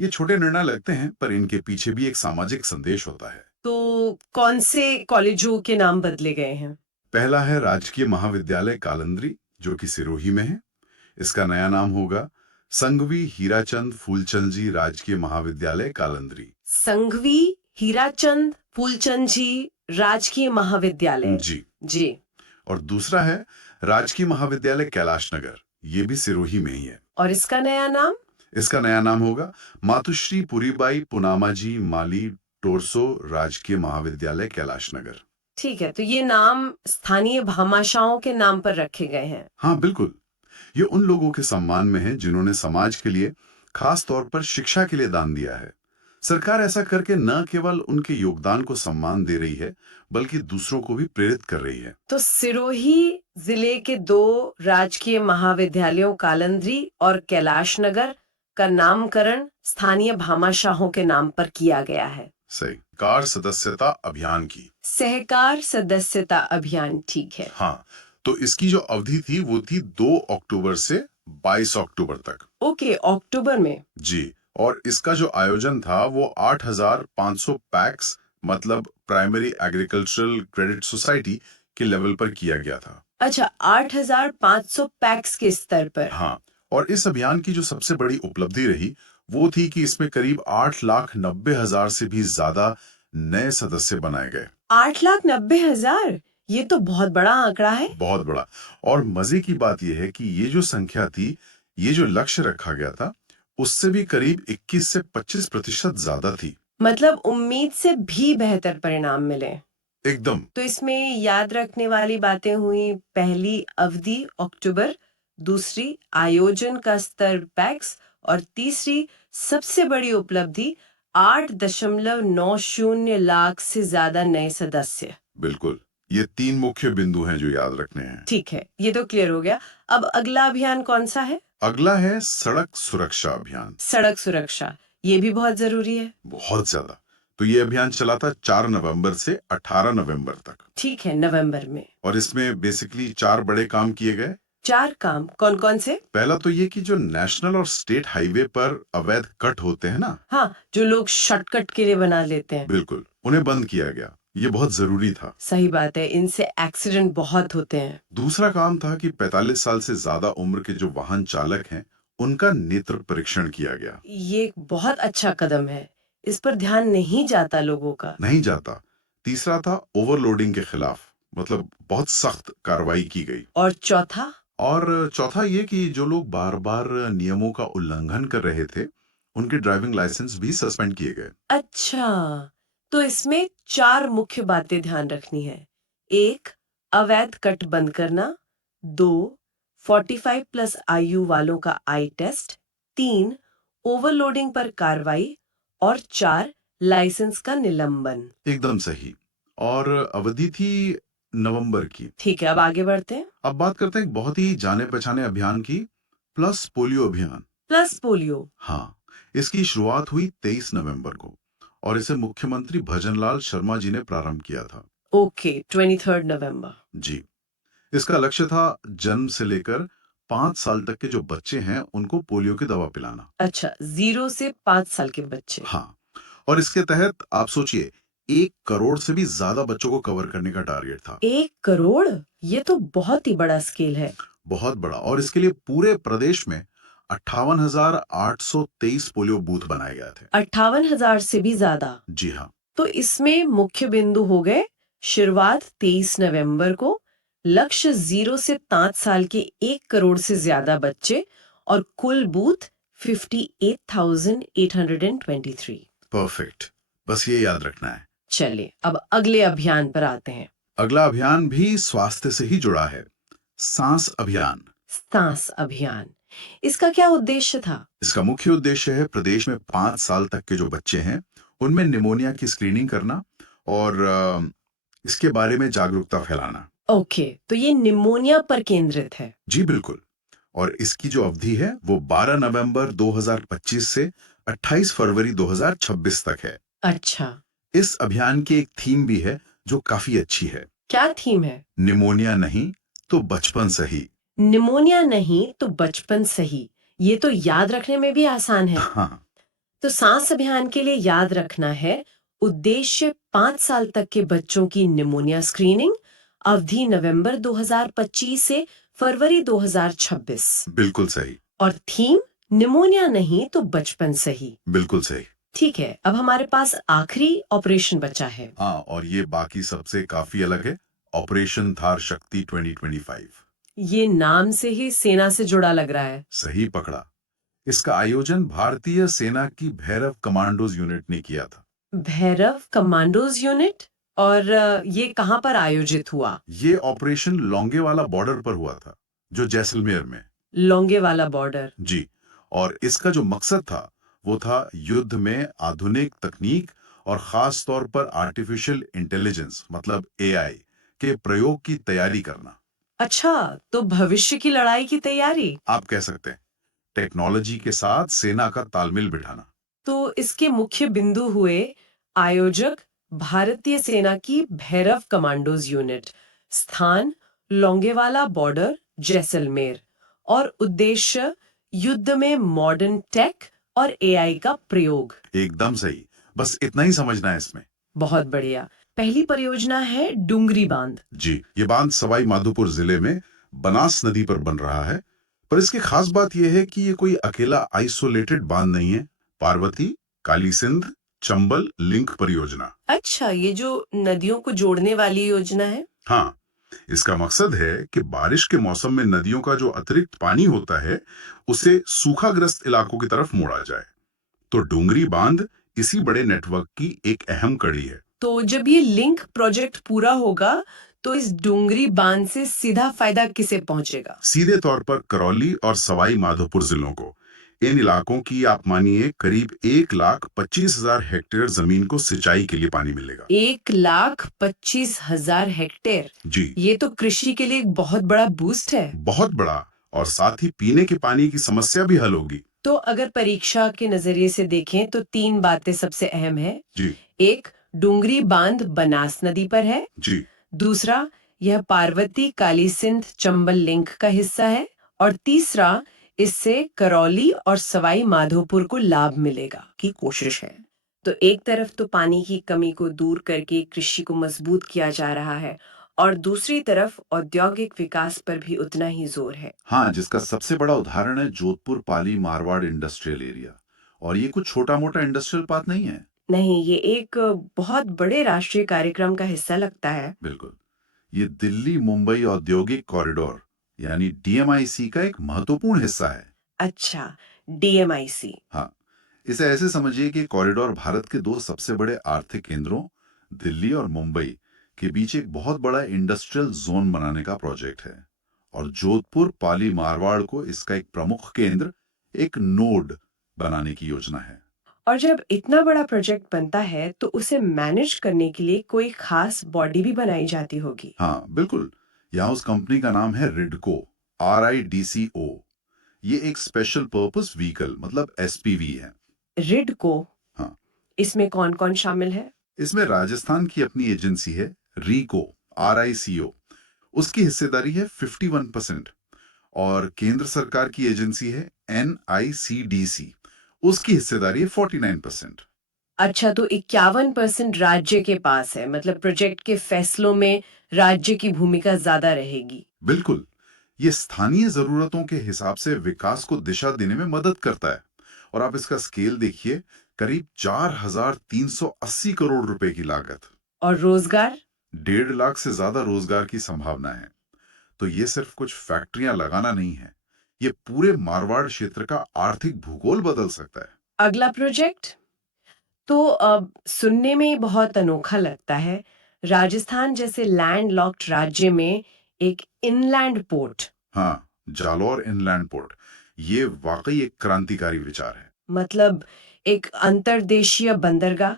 ये छोटे निर्णय लगते हैं, पर इनके पीछे भी एक सामाजिक संदेश होता है। तो कौन से कॉलेजों के नाम बदले गए हैं? पहला है राजकीय महाविद्यालय कालंद्री, जो कि सिरोही में है। इसका नया नाम होगा संघवी हीराचंद फूलचंद जी राजकीय महाविद्यालय कालंद्री। संघवी हीराचंद फूलचंद जी राजकीय महाविद्यालय। जी। जी। और दूसरा है राजकीय महाविद्यालय कैलाश नगर, ये भी सिरोही में ही है। और इसका नया नाम? इसका नया नाम होगा मातुश्री पुरीबाई पुनामाजी माली टोरसो राजकीय महाविद्यालय कैलाश नगर। ठीक है, तो ये नाम स्थानीय भामाशाहों के नाम पर रखे गए हैं। हाँ बिल्कुल, ये उन लोगों के सम्मान में है जिन्होंने समाज के लिए, खास तौर पर शिक्षा के लिए दान दिया है। सरकार ऐसा करके न केवल उनके योगदान को सम्मान दे रही है, बल्कि दूसरों को भी प्रेरित कर रही है। तो सिरोही जिले के 2 राजकीय महाविद्यालयों कालंद्री और कैलाश नगर का नामकरण स्थानीय भामाशाहों के नाम पर किया गया है। सही। कार सदस्यता अभियान की। सहकार सदस्यता अभियान, ठीक है। हाँ, तो इसकी जो अवधि थी वो थी 2 अक्टूबर से 22 अक्टूबर तक। ओके, अक्टूबर में। जी। और इसका जो आयोजन था वो 8,500 पैक्स, मतलब प्राइमरी एग्रीकल्चरल क्रेडिट सोसाइटी के लेवल पर किया गया था। अच्छा, 8,500 पैक्स के स्तर पर। हाँ, और इस अभियान की जो सबसे बड़ी उपलब्धि रही वो थी कि इसमें करीब 8,90,000 से भी ज्यादा नए सदस्य बनाए गए। 8,90,000? ये तो बहुत बड़ा आंकड़ा है। बहुत बड़ा। और मजे की बात यह है कि ये जो संख्या थी, ये जो लक्ष्य रखा गया था, उससे भी करीब 21 से 25% ज्यादा थी। मतलब उम्मीद से भी बेहतर परिणाम मिले। एकदम। तो इसमें याद रखने वाली बातें हुई, पहली अवधि अक्टूबर, दूसरी आयोजन का स्तर पैक्स, और तीसरी सबसे बड़ी उपलब्धि 8.90 लाख से ज्यादा नए सदस्य। बिल्कुल, ये 3 मुख्य बिंदु हैं जो याद रखने हैं। ठीक है, ये तो क्लियर हो गया। अब अगला अभियान कौन सा है? अगला है सड़क सुरक्षा अभियान। सड़क सुरक्षा, ये भी बहुत जरूरी है। बहुत ज्यादा। तो ये अभियान चला था 4 नवंबर से 18 नवंबर तक। ठीक है, नवंबर में। और इसमें बेसिकली 4 बड़े काम किए गए। 4 काम कौन कौन से? पहला तो ये कि जो नेशनल और स्टेट हाईवे पर अवैध कट होते हैं ना, हाँ, जो लोग शॉर्टकट के लिए बना लेते हैं। बिल्कुल, उन्हें बंद किया गया। ये बहुत जरूरी था। सही बात है, इनसे एक्सीडेंट बहुत होते हैं। दूसरा काम था कि 45 साल से ज्यादा उम्र के जो वाहन चालक हैं, उनका नेत्र परीक्षण किया गया। ये एक बहुत अच्छा कदम है, इस पर ध्यान नहीं जाता लोगों का। नहीं जाता। तीसरा था ओवरलोडिंग के खिलाफ, मतलब बहुत सख्त कार्रवाई की गई। और चौथा? और चौथा ये कि जो लोग बार बार नियमों का उल्लंघन कर रहे थे, उनके ड्राइविंग लाइसेंस भी सस्पेंड किए गए। अच्छा, तो इसमें 4 मुख्य बातें ध्यान रखनी है। 1, अवैध कट बंद करना। 2, 45 प्लस आयु वालों का आई टेस्ट। 3, ओवरलोडिंग पर कार्रवाई। और 4, लाइसेंस का निलंबन। एकदम सही। और अवधि थी नवंबर की। ठीक है, अब आगे बढ़ते हैं। अब बात करते हैं एक बहुत ही जाने पहचाने अभियान की, प्लस पोलियो अभियान। Plus polio. हाँ, इसकी शुरुआत हुई 23 नवंबर को और इसे मुख्यमंत्री भजनलाल शर्मा जी ने प्रारंभ किया था। ओके, 23 नवंबर। जी। इसका लक्ष्य था जन्म से लेकर 5 साल तक के जो बच्चे हैं उनको पोलियो की दवा पिलाना। अच्छा, 0 से 5 साल के बच्चे। हाँ, और इसके तहत आप सोचिए 1 करोड़ से भी ज्यादा बच्चों को कवर करने का टारगेट था। 1 करोड़? ये तो बहुत ही बड़ा स्केल है। बहुत बड़ा। और इसके लिए पूरे प्रदेश में 58,823 पोलियो बूथ बनाए गए थे। 58,000 से भी ज्यादा। जी हाँ। तो इसमें मुख्य बिंदु हो गए, शुरुआत 23 नवंबर को, लक्ष्य 0 से 5 साल के 1 करोड़ से ज्यादा बच्चे, और कुल बूथ 58,823। परफेक्ट, बस ये याद रखना है। चलिए, अब अगले अभियान पर आते हैं। अगला अभियान भी स्वास्थ्य से ही जुड़ा है, सांस अभियान। सांस अभियान, इसका क्या उद्देश्य था? इसका मुख्य उद्देश्य है प्रदेश में 5 साल तक के जो बच्चे हैं उनमें निमोनिया की स्क्रीनिंग करना और इसके बारे में जागरूकता फैलाना। ओके, तो ये निमोनिया पर केंद्रित है। जी बिल्कुल। और इसकी जो अवधि है वो 12 नवंबर 2025 से 28 फरवरी 2026 तक है। अच्छा। इस अभियान की एक थीम भी है जो काफी अच्छी है। क्या थीम है? निमोनिया नहीं तो बचपन सही। निमोनिया नहीं तो बचपन सही। ये तो याद रखने में भी आसान है। हाँ, तो सांस अभियान के लिए याद रखना है, उद्देश्य 5 साल तक के बच्चों की निमोनिया स्क्रीनिंग, अवधि नवंबर 2025 से फरवरी 2026। बिल्कुल सही। और थीम निमोनिया नहीं तो बचपन सही। बिल्कुल सही। ठीक है, अब हमारे पास आखिरी ऑपरेशन बचा है। हाँ, और ये बाकी सबसे काफी अलग है। ऑपरेशन थार शक्ति 2025। ये नाम से ही सेना से जुड़ा लग रहा है। सही पकड़ा। इसका आयोजन भारतीय सेना की भैरव कमांडोज यूनिट ने किया था। Bhairav commandos unit? और ये कहाँ पर आयोजित हुआ? ये ऑपरेशन लोंगेवाला बॉर्डर पर हुआ था, जो जैसलमेर में। लोंगे वाला बॉर्डर। जी। और इसका जो मकसद था, वो था युद्ध में आधुनिक तकनीक और खास तौर पर आर्टिफिशियल इंटेलिजेंस मतलब एआई के प्रयोग की तैयारी करना। अच्छा, तो भविष्य की लड़ाई की तैयारी। आप कह सकते हैं टेक्नोलॉजी के साथ सेना का तालमेल बिठाना। तो इसके मुख्य बिंदु हुए आयोजक भारतीय सेना की भैरव कमांडोज यूनिट, स्थान लोंगेवाला बॉर्डर जैसलमेर, और उद्देश्य युद्ध में मॉडर्न टेक और एआई का प्रयोग। एकदम सही। बस इतना ही समझना है इसमें। बहुत बढ़िया। पहली परियोजना है डुंगरी बांध। जी, ये बांध सवाई माधोपुर जिले में बनास नदी पर बन रहा है। पर इसकी खास बात यह है कि ये कोई अकेला आइसोलेटेड बांध नहीं है। पार्वती, काली सिंध, चंबल लिंक परियोजना। अच्छा, ये जो नदियों को जोड़ने वाली योजना है। हाँ, इसका मकसद है कि बारिश के मौसम में नदियों का जो अतिरिक्त पानी होता है, उसे सूखाग्रस्त इलाकों की तरफ मोड़ा जाए। तो डुंगरी बांध इसी बड़े नेटवर्क की एक अहम कड़ी है। तो जब ये लिंक प्रोजेक्ट पूरा होगा, तो इस डुंगरी बांध से सीधा फायदा किसे पहुंचेगा? सीधे तौर पर करौली और सवाई माधोपुर जिलों को। इन इलाकों की आप मानिए करीब 1,25,000 हेक्टेयर जमीन को सिंचाई के लिए पानी मिलेगा। 1,25,000 हेक्टेयर। जी, ये तो कृषि के लिए एक बहुत बड़ा बूस्ट है। बहुत बड़ा। और साथ ही पीने के पानी की समस्या भी हल होगी। तो अगर परीक्षा के नजरिए से देखें तो 3 बातें सबसे अहम है। जी। एक, डुंगरी बांध बनास नदी पर है। जी। दूसरा, यह पार्वती काली सिंध चंबल लिंक का हिस्सा है। और तीसरा, इससे करौली और सवाई माधोपुर को लाभ मिलेगा की कोशिश है। तो एक तरफ तो पानी की कमी को दूर करके कृषि को मजबूत किया जा रहा है, और दूसरी तरफ औद्योगिक विकास पर भी उतना ही जोर है। हाँ, जिसका सबसे बड़ा उदाहरण है जोधपुर पाली मारवाड़ इंडस्ट्रियल एरिया। और ये कुछ छोटा मोटा इंडस्ट्रियल पार्क नहीं है। नहीं, ये एक बहुत बड़े राष्ट्रीय कार्यक्रम का हिस्सा लगता है। बिल्कुल। ये दिल्ली मुंबई औद्योगिक कॉरिडोर यानी डीएमआईसी का एक महत्वपूर्ण हिस्सा है। अच्छा, डीएमआईसी। हाँ, इसे ऐसे समझिए कि कॉरिडोर भारत के दो सबसे बड़े आर्थिक केंद्रों दिल्ली और मुंबई के बीच एक बहुत बड़ा इंडस्ट्रियल जोन बनाने का प्रोजेक्ट है। और जोधपुर पाली मारवाड़ को इसका एक प्रमुख केंद्र, एक नोड बनाने की योजना है। और जब इतना बड़ा प्रोजेक्ट बनता है तो उसे मैनेज करने के लिए कोई खास बॉडी भी बनाई जाती होगी। हाँ, बिल्कुल। यहाँ उस कंपनी का नाम है रिडको, RIDCO। ये एक स्पेशल पर्पस व्हीकल मतलब SPV है। रिडको? हाँ, इसमें कौन कौन शामिल है? इसमें राजस्थान की अपनी एजेंसी है RICO, RICO। उसकी हिस्सेदारी है 51%। और केंद्र सरकार की एजेंसी है NICDC। उसकी हिस्सेदारी है 49%। अच्छा, तो 51% राज्य के पास है, मतलब प्रोजेक्ट के फैसलों में राज्य की भूमिका ज्यादा रहेगी। बिल्कुल। ये स्थानीय जरूरतों के हिसाब से विकास को दिशा देने में मदद करता है। और आप इसका स्केल देखिए, करीब 4,380 करोड़ रुपए की लागत। और रोजगार? 1.5 लाख से ज्यादा रोजगार की संभावना है। तो ये सिर्फ कुछ फैक्ट्रियां लगाना नहीं है, ये पूरे मारवाड़ क्षेत्र का आर्थिक भूगोल बदल सकता है। अगला प्रोजेक्ट तो अब सुनने में बहुत अनोखा लगता है। राजस्थान जैसे लैंड लॉक्ड राज्य में एक इनलैंड पोर्ट। हाँ, जालौर इनलैंड पोर्ट, ये वाकई एक क्रांतिकारी विचार है। मतलब एक अंतर्देशीय बंदरगाह,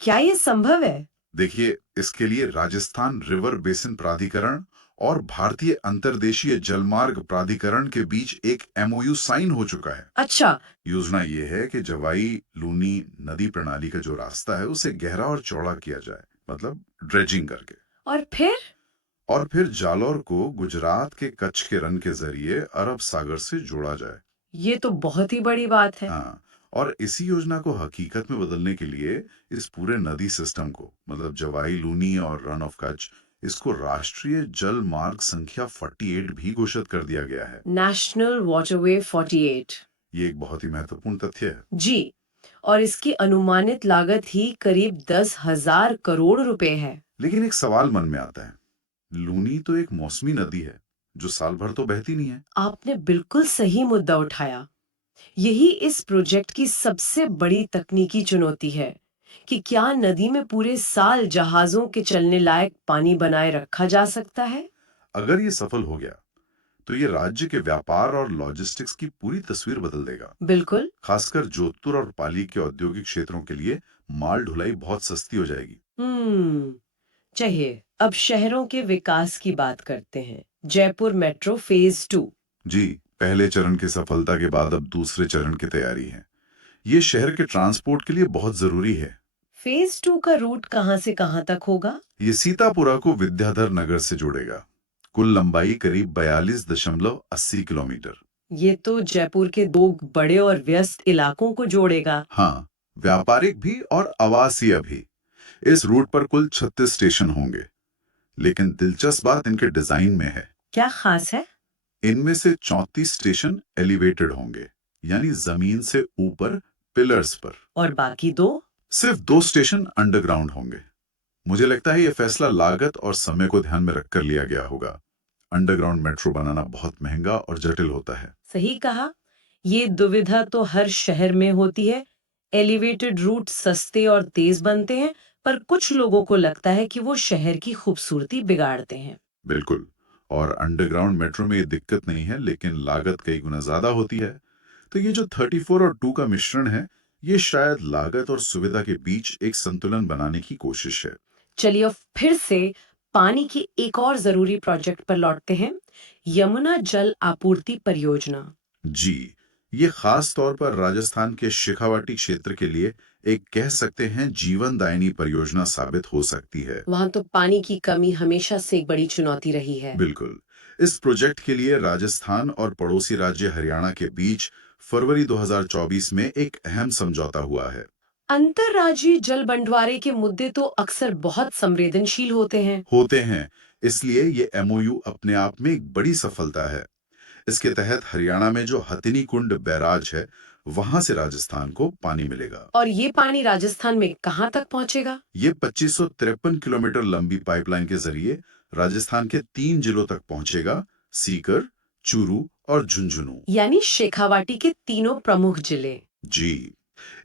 क्या ये संभव है? देखिए, इसके लिए राजस्थान रिवर बेसिन प्राधिकरण और भारतीय अंतर्देशीय जलमार्ग प्राधिकरण के बीच एक MOU साइन हो चुका है। अच्छा। योजना ये है कि जवाई लूनी नदी प्रणाली का जो रास्ता है उसे गहरा और चौड़ा किया जाए, मतलब ड्रेजिंग करके। और फिर? और फिर जालौर को गुजरात के कच्छ के रन के जरिए अरब सागर से जोड़ा जाए। ये तो बहुत ही बड़ी बात है। हाँ, और इसी योजना को हकीकत में बदलने के लिए इस पूरे नदी सिस्टम को, मतलब जवाई लूनी और रन ऑफ कच्छ, इसको राष्ट्रीय जल मार्ग संख्या 48 भी घोषित कर दिया गया है। National waterway 48। ये एक बहुत ही महत्वपूर्ण तथ्य है। जी, और इसकी अनुमानित लागत ही करीब 10,000 करोड़ रुपए है। लेकिन एक सवाल मन में आता है, लूनी तो एक मौसमी नदी है जो साल भर तो बहती नहीं है। आपने बिल्कुल सही मुद्दा उठाया। यही इस प्रोजेक्ट की सबसे बड़ी तकनीकी चुनौती है कि क्या नदी में पूरे साल जहाजों के चलने लायक पानी बनाए रखा जा सकता है। अगर ये सफल हो गया तो ये राज्य के व्यापार और लॉजिस्टिक्स की पूरी तस्वीर बदल देगा। बिल्कुल। खासकर जोधपुर और पाली के औद्योगिक क्षेत्रों के लिए माल ढुलाई बहुत सस्ती हो जाएगी। हम्म चाहिए अब शहरों के विकास की बात करते हैं। Jaipur metro phase 2। जी, पहले चरण की सफलता के बाद अब दूसरे चरण की तैयारी है। ये शहर के ट्रांसपोर्ट के लिए बहुत जरूरी है। फेज 2 का रूट कहां से कहां तक होगा। ये सीतापुरा को विद्याधर नगर से जोड़ेगा। कुल लंबाई करीब 42.80 किलोमीटर। ये तो जयपुर के दो बड़े और व्यस्त इलाकों को जोड़ेगा। हाँ, व्यापारिक भी और आवासीय भी। इस रूट पर कुल 36 स्टेशन होंगे। लेकिन दिलचस्प बात इनके डिजाइन में है। क्या खास है। इनमें से 34 स्टेशन एलिवेटेड होंगे, यानी जमीन से ऊपर पिलर्स पर। और बाकी दो। सिर्फ 2 स्टेशन अंडरग्राउंड होंगे। मुझे लगता है यह फैसला लागत और समय को ध्यान में रखकर लिया गया होगा। अंडरग्राउंड मेट्रो बनाना बहुत महंगा और जटिल होता है। सही कहा। ये दुविधा तो हर शहर में होती है। एलिवेटेड रूट सस्ते और तेज बनते हैं, पर कुछ लोगों को लगता है कि वो शहर की खूबसूरती बिगाड़ते हैं। बिल्कुल। और अंडरग्राउंड मेट्रो में ये दिक्कत नहीं है, लेकिन लागत कई गुना ज्यादा होती है। तो ये जो 34 और 2 का मिश्रण है, ये शायद लागत और सुविधा के बीच एक संतुलन बनाने की कोशिश है। चलिए अब फिर से पानी की एक और जरूरी प्रोजेक्ट पर लौटते हैं। यमुना जल आपूर्ति परियोजना। जी, ये खास तौर पर राजस्थान के शेखावाटी क्षेत्र के लिए एक कह सकते हैं जीवनदायिनी परियोजना साबित हो सकती है। वहां तो पानी की कमी हमेशा से एक बड़ी चुनौती रही है। बिल्कुल। इस प्रोजेक्ट के लिए राजस्थान और पड़ोसी राज्य हरियाणा के बीच फरवरी 2024 में एक अहम समझौता हुआ है। अंतर्राज्यीय जल बंटवारे के मुद्दे तो अक्सर बहुत संवेदनशील होते हैं, इसलिए ये एमओयू अपने आप में एक बड़ी सफलता है। इसके तहत हरियाणा में जो हथिनी कुंड बैराज है, वहां से राजस्थान को पानी मिलेगा। और ये पानी राजस्थान में कहाँ तक पहुंचेगा। ये 2553 किलोमीटर लंबी पाइपलाइन के जरिए राजस्थान के 3 जिलों तक पहुंचेगा: सीकर, चूरू और झुंझुनू। यानी शेखावाटी के तीनों प्रमुख जिले। जी,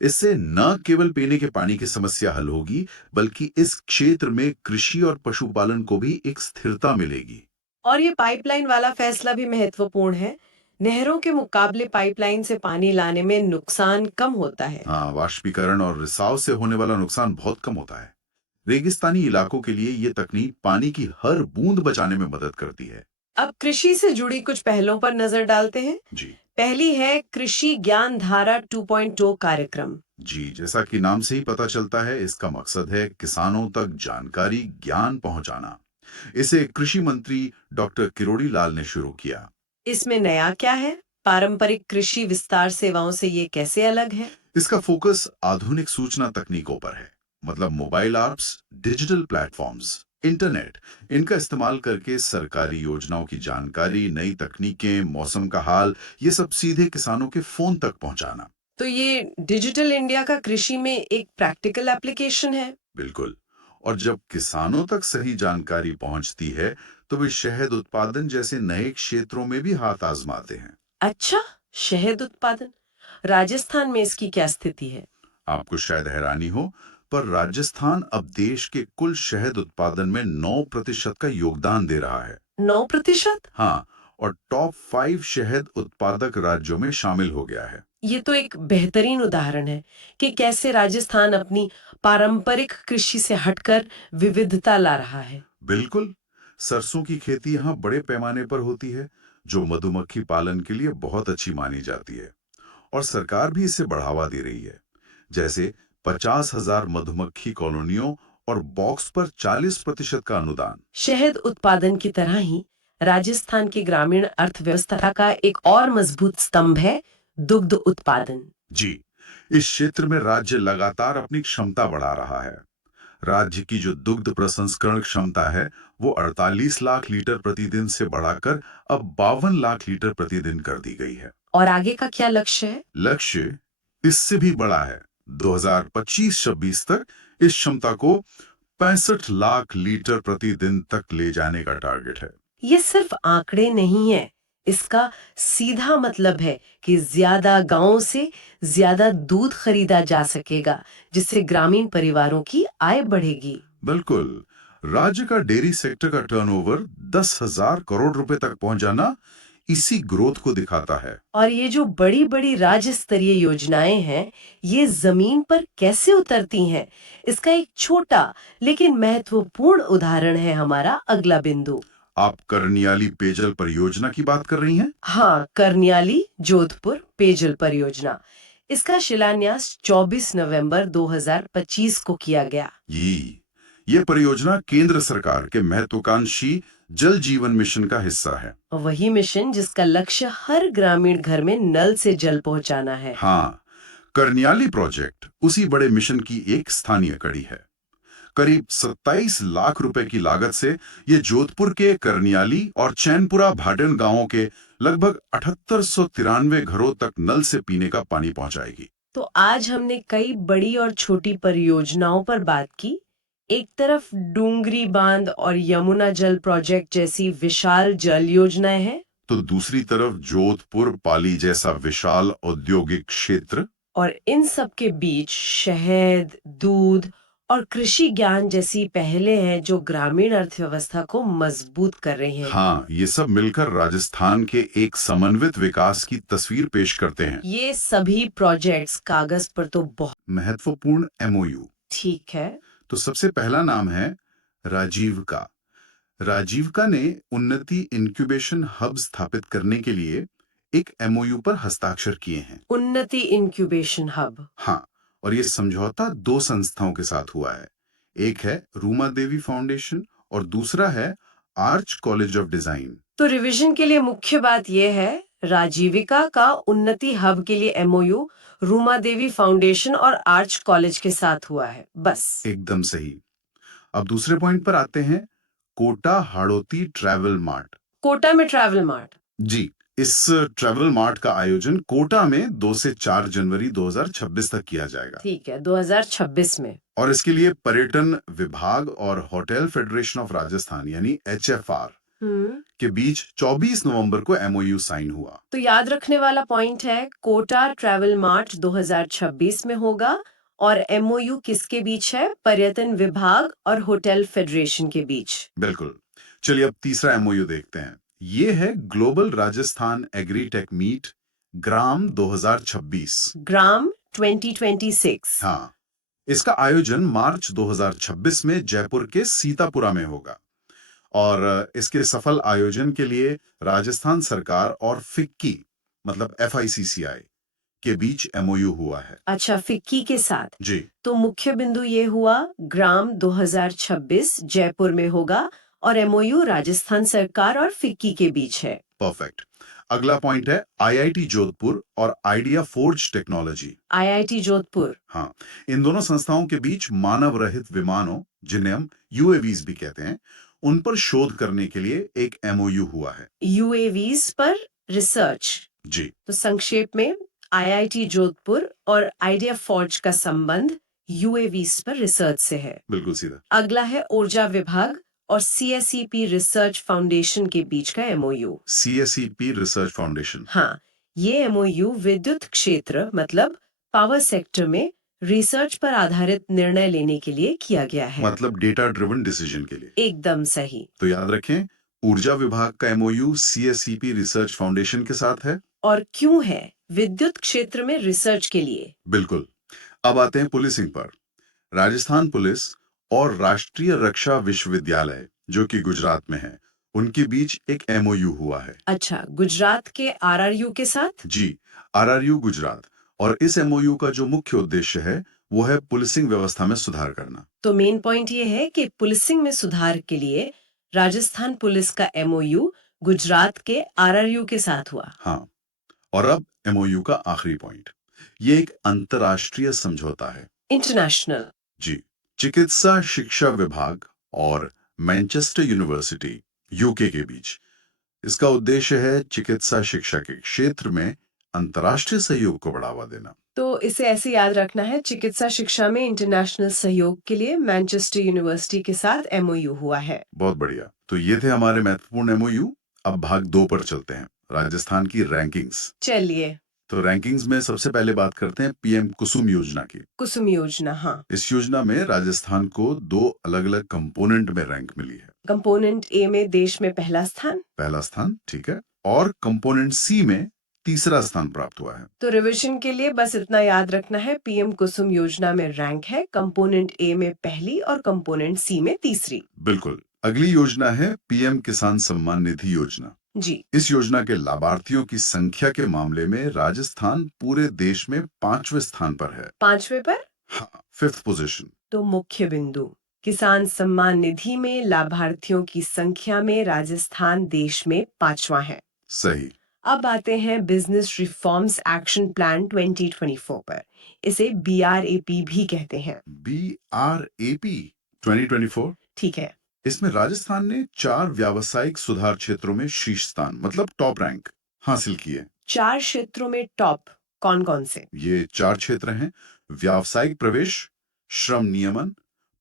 इससे न केवल पीने के पानी की समस्या हल होगी, बल्कि इस क्षेत्र में कृषि और पशुपालन को भी एक स्थिरता मिलेगी। और ये पाइपलाइन वाला फैसला भी महत्वपूर्ण है। नहरों के मुकाबले पाइपलाइन से पानी लाने में नुकसान कम होता है। हाँ, वाष्पीकरण और रिसाव से होने वाला नुकसान बहुत कम होता है। रेगिस्तानी इलाकों के लिए ये तकनीक पानी की हर बूंद बचाने में मदद करती है। अब कृषि से जुड़ी कुछ पहलों पर नजर डालते हैं। जी पहली है कृषि ज्ञान धारा 2.0 कार्यक्रम। जी, जैसा कि नाम से ही पता चलता है, इसका मकसद है किसानों तक जानकारी, ज्ञान पहुंचाना। इसे कृषि मंत्री डॉक्टर किरोड़ी लाल ने शुरू किया। इसमें नया क्या है। पारंपरिक कृषि विस्तार सेवाओं से ये कैसे अलग है। इसका फोकस आधुनिक सूचना तकनीकों पर है, मतलब mobile apps, digital platforms, internet. इनका इस्तेमाल करके सरकारी योजनाओं की जानकारी, नई तकनीकें, मौसम का हाल, ये सब सीधे किसानों के फोन तक पहुंचाना। तो ये डिजिटल इंडिया का कृषि में एक प्रैक्टिकल एप्लीकेशन है। बिल्कुल। और जब किसानों तक सही जानकारी पहुंचती है, तो वे शहद उत्पादन जैसे नए क्षेत्रों में भी हाथ आजमाते हैं। अच्छा, शहद उत्पादन राजस्थान में इसकी क्या स्थिति है। आपको शायद हैरानी हो, पर राजस्थान अब देश के कुल शहद उत्पादन में 9% का योगदान दे रहा है। 9%। हाँ, और टॉप 5 शहद उत्पादक राज्यों में शामिल हो गया है। ये तो एक बेहतरीन उदाहरण है कि कैसे राजस्थान अपनी पारंपरिक कृषि से हटकर विविधता ला रहा है। बिल्कुल। सरसों की खेती यहाँ बड़े पैमाने पर होती है, जो मधुमक्खी पालन के लिए बहुत अच्छी मानी जाती है। और सरकार भी इसे बढ़ावा दे रही है। जैसे 50,000 मधुमक्खी कॉलोनियों और बॉक्स पर 40% का अनुदान। शहद उत्पादन की तरह ही राजस्थान की ग्रामीण अर्थव्यवस्था का एक और मजबूत स्तंभ है दुग्ध उत्पादन। जी, इस क्षेत्र में राज्य लगातार अपनी क्षमता बढ़ा रहा है। राज्य की जो दुग्ध प्रसंस्करण क्षमता है वो 48 लाख लीटर प्रतिदिन से बढ़ाकर अब 52 लाख लीटर प्रतिदिन कर दी गई है। और आगे का क्या लक्ष्य है? लक्ष्य इससे भी बड़ा है। 2025-26 तक इस क्षमता को 65 लाख लीटर प्रतिदिन तक ले जाने का टारगेट है। ये सिर्फ आंकड़े नहीं है, इसका सीधा मतलब है कि ज्यादा गांवों से ज्यादा दूध खरीदा जा सकेगा, जिससे ग्रामीण परिवारों की आय बढ़ेगी। बिल्कुल, राज्य का डेयरी सेक्टर का टर्नओवर 10,000 करोड़ रुपए तक पहुंच जाना इसी ग्रोथ को दिखाता है। और ये जो बड़ी बड़ी राज्य स्तरीय योजनाएं हैं, ये जमीन पर कैसे उतरती हैं, इसका एक छोटा लेकिन महत्वपूर्ण उदाहरण है हमारा अगला बिंदु। आप करनियाली पेयजल परियोजना की बात कर रही हैं? हाँ, करनियाली जोधपुर पेयजल परियोजना। इसका शिलान्यास 24 नवंबर 2025 को किया गया। ये परियोजना केंद्र सरकार के महत्वाकांक्षी जल जीवन मिशन का हिस्सा है। वही मिशन जिसका लक्ष्य हर ग्रामीण घर में नल से जल पहुंचाना है। हाँ, करनियाली प्रोजेक्ट उसी बड़े मिशन की एक स्थानीय कड़ी है। करीब 27 लाख रुपए की लागत से ये जोधपुर के करनियाली और चैनपुरा भाटन गांवों के लगभग 7893 घरों तक नल से पीने का पानी पहुंचाएगी। तो आज हमने कई बड़ी और छोटी परियोजनाओं पर बात की। एक तरफ डूंगरी बांध और यमुना जल प्रोजेक्ट जैसी विशाल जल योजनाएं हैं, तो दूसरी तरफ जोधपुर पाली जैसा विशाल औद्योगिक क्षेत्र और इन सब के बीच शहद, दूध और कृषि ज्ञान जैसी पहलें हैं जो ग्रामीण अर्थव्यवस्था को मजबूत कर रही हैं। हाँ, ये सब मिलकर राजस्थान के एक समन्वित विकास की तस्वीर पेश करते हैं। ये सभी प्रोजेक्ट्स कागज पर तो बहुत महत्वपूर्ण एमओयू। ठीक है। तो सबसे पहला नाम है राजीविका। राजीविका ने उन्नति इंक्यूबेशन हब स्थापित करने के लिए एक एमओयू पर हस्ताक्षर किए हैं। उन्नति इंक्यूबेशन हब। हाँ, और ये समझौता दो संस्थाओं के साथ हुआ है। एक है रूमा देवी फाउंडेशन और दूसरा है आर्च कॉलेज ऑफ डिजाइन। तो रिवीजन के लिए मुख्य बात यह है, राजीविका का उन्नति हब के लिए एमओयू रूमा देवी फाउंडेशन और आर्च कॉलेज के साथ हुआ है, बस। एकदम सही। अब दूसरे पॉइंट पर आते हैं, कोटा हाड़ौती ट्रैवल मार्ट। कोटा में ट्रैवल मार्ट। जी, इस ट्रैवल मार्ट का आयोजन कोटा में 2 से 4 जनवरी 2026 तक किया जाएगा। ठीक है, 2026 में। और इसके लिए पर्यटन विभाग और होटल फेडरेशन ऑफ राजस्थान यानी एचएफआर के बीच 24 नवंबर को एमओयू साइन हुआ। तो याद रखने वाला पॉइंट है, कोटा ट्रैवल मार्ट 2026 में होगा और एमओयू किसके बीच है? पर्यटन विभाग और होटल फेडरेशन के बीच। बिल्कुल। चलिए अब तीसरा एमओयू देखते हैं। ये है ग्लोबल राजस्थान एग्रीटेक मीट ग्राम 2026। ग्राम 2026। हाँ, इसका आयोजन मार्च 2026 में जयपुर के सीतापुरा में होगा और इसके सफल आयोजन के लिए राजस्थान सरकार और फिक्की मतलब FICCI के बीच एमओयू हुआ है। अच्छा, फिक्की के साथ। जी, तो मुख्य बिंदु ये हुआ, ग्राम 2026 जयपुर में होगा और एमओयू राजस्थान सरकार और फिक्की के बीच है। परफेक्ट। अगला पॉइंट है IIT जोधपुर और idea forge technology. IIT Jodhpur. हाँ, इन दोनों संस्थाओं के बीच मानव रहित विमानों, जिन्हें हम UAVs भी कहते हैं, उन पर शोध करने के लिए एक एमओयू हुआ है। UAVs पर रिसर्च। जी, तो संक्षेप में IIT जोधपुर और आइडिया फॉर्ज का संबंध UAVs पर रिसर्च से है। बिल्कुल सीधा। अगला है ऊर्जा विभाग और CSEP रिसर्च फाउंडेशन के बीच का एमओयू। CSEP research foundation. हाँ, ये एमओयू विद्युत क्षेत्र मतलब पावर सेक्टर में रिसर्च पर आधारित निर्णय लेने के लिए किया गया है। मतलब डेटा ड्रिवन डिसीजन के लिए। एकदम सही। तो याद रखें, ऊर्जा विभाग का एमओयू CSEP रिसर्च फाउंडेशन के साथ है। और क्यों है? विद्युत क्षेत्र में रिसर्च के लिए। बिल्कुल। अब आते हैं पुलिसिंग पर। राजस्थान पुलिस और राष्ट्रीय रक्षा विश्वविद्यालय जो कि गुजरात में है, उनके बीच एक एमओयू हुआ है। अच्छा, गुजरात के RRU के साथ। जी, RRU गुजरात। और इस एमओयू का जो मुख्य उद्देश्य है वो है पुलिसिंग व्यवस्था में सुधार करना। तो मेन पॉइंट ये है कि पुलिसिंग में सुधार के लिए राजस्थान पुलिस का एमओयू गुजरात के आरआरयू के साथ हुआ। हाँ, और अब एमओयू का आखिरी पॉइंट, ये एक अंतर्राष्ट्रीय समझौता है। इंटरनेशनल। जी, चिकित्सा शिक्षा विभाग और मैनचेस्टर यूनिवर्सिटी यूके के बीच। इसका उद्देश्य है चिकित्सा शिक्षा के क्षेत्र में अंतर्राष्ट्रीय सहयोग को बढ़ावा देना। तो इसे ऐसे याद रखना है, चिकित्सा शिक्षा में इंटरनेशनल सहयोग के लिए मैनचेस्टर यूनिवर्सिटी के साथ एमओयू हुआ है। बहुत बढ़िया। तो ये थे हमारे महत्वपूर्ण एमओयू। अब भाग 2 पर चलते हैं, राजस्थान की रैंकिंग्स। चलिए। तो रैंकिंग्स में सबसे पहले बात करते हैं पीएम कुसुम योजना की। कुसुम योजना, हाँ। इस योजना में राजस्थान को 2 अलग-अलग कंपोनेंट में रैंक मिली है। कंपोनेंट ए में देश में पहला स्थान। पहला स्थान, ठीक है, और कंपोनेंट सी में तीसरा स्थान प्राप्त हुआ है। तो रिवीजन के लिए बस इतना याद रखना है, पीएम कुसुम योजना में रैंक है कंपोनेंट ए में पहली और कंपोनेंट सी में तीसरी। बिल्कुल। अगली योजना है पीएम किसान सम्मान निधि योजना। जी। इस योजना के लाभार्थियों की संख्या के मामले में राजस्थान पूरे देश में 5वें स्थान पर है। 5वें पर। हाँ, 5th पोजीशन। तो मुख्य बिंदु, किसान सम्मान निधि में लाभार्थियों की संख्या में राजस्थान देश में 5वां है। सही। अब आते हैं बिजनेस रिफॉर्म्स एक्शन प्लान 2024 पर। इसे बीआरएपी भी कहते हैं। बीआरएपी 2024। ठीक है। इसमें राजस्थान ने 4 व्यावसायिक सुधार क्षेत्रों में शीर्ष स्थान मतलब टॉप रैंक हासिल किए। 4 क्षेत्रों में टॉप कौन कौन से? ये 4 क्षेत्र हैं, व्यावसायिक प्रवेश, श्रम नियमन,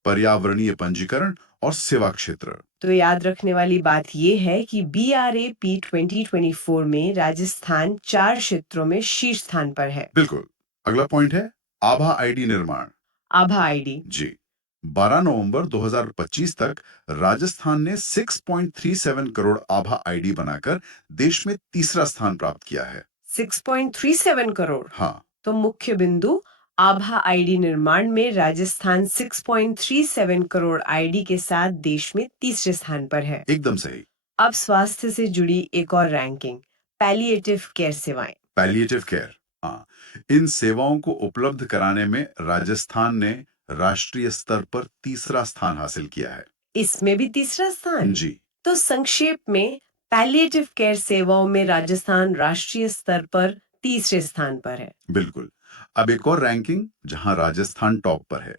पर्यावरणीय पंजीकरण और सेवा क्षेत्र। तो याद रखने वाली बात यह है कि बीआरएपी 2024 में राजस्थान 4 क्षेत्रों में शीर्ष स्थान पर है। बिल्कुल। अगला पॉइंट है आभा आईडी निर्माण। आभा आईडी। जी, 12 नवंबर 2025 तक राजस्थान ने 6.37 करोड़ आभा आईडी बनाकर देश में तीसरा स्थान प्राप्त किया है। 6.37 करोड़। हाँ, तो मुख्य बिंदु, आभा आईडी निर्माण में राजस्थान 6.37 करोड़ आईडी के साथ देश में तीसरे स्थान पर है। एकदम सही। अब स्वास्थ्य से जुड़ी एक और रैंकिंग, पैलिएटिव केयर सेवाएं। पैलिएटिव केयर, हाँ, इन सेवाओं को उपलब्ध कराने में राजस्थान ने राष्ट्रीय स्तर पर तीसरा स्थान हासिल किया है। इसमें भी तीसरा स्थान। जी, तो संक्षेप में, पैलिएटिव केयर सेवाओं में राजस्थान राष्ट्रीय स्तर पर तीसरे स्थान पर है। बिल्कुल। अब एक और रैंकिंग जहां राजस्थान टॉप पर है,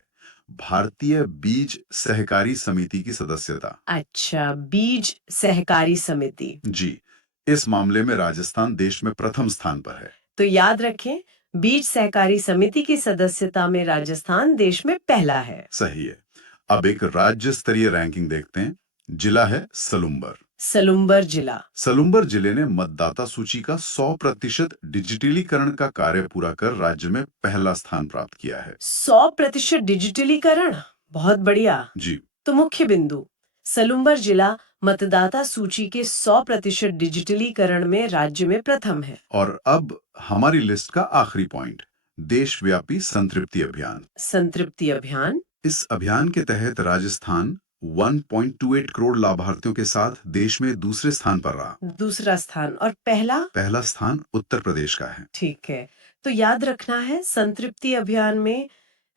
भारतीय बीज सहकारी समिति की सदस्यता। अच्छा, बीज सहकारी समिति। जी, इस मामले में राजस्थान देश में प्रथम स्थान पर है। तो याद रखें, बीज सहकारी समिति की सदस्यता में राजस्थान देश में पहला है। सही है। अब एक राज्य स्तरीय रैंकिंग देखते हैं। जिला है सलुम्बर। सलुम्बर जिला। सलुम्बर जिले ने मतदाता सूची का 100% डिजिटलीकरण का कार्य पूरा कर राज्य में पहला स्थान प्राप्त किया है। 100% डिजिटलीकरण, बहुत बढ़िया। जी, तो मुख्य बिंदु, सलुम्बर जिला मतदाता सूची के 100% डिजिटलीकरण में राज्य में प्रथम है। और अब हमारी लिस्ट का आखिरी पॉइंट, देशव्यापी संतृप्ति अभियान। संतृप्ति अभियान। इस अभियान के तहत राजस्थान 1.28 करोड़ लाभार्थियों के साथ देश में दूसरे स्थान पर रहा। दूसरा स्थान, और पहला? पहला स्थान उत्तर प्रदेश का है। ठीक है। तो याद रखना है, संतृप्ति अभियान में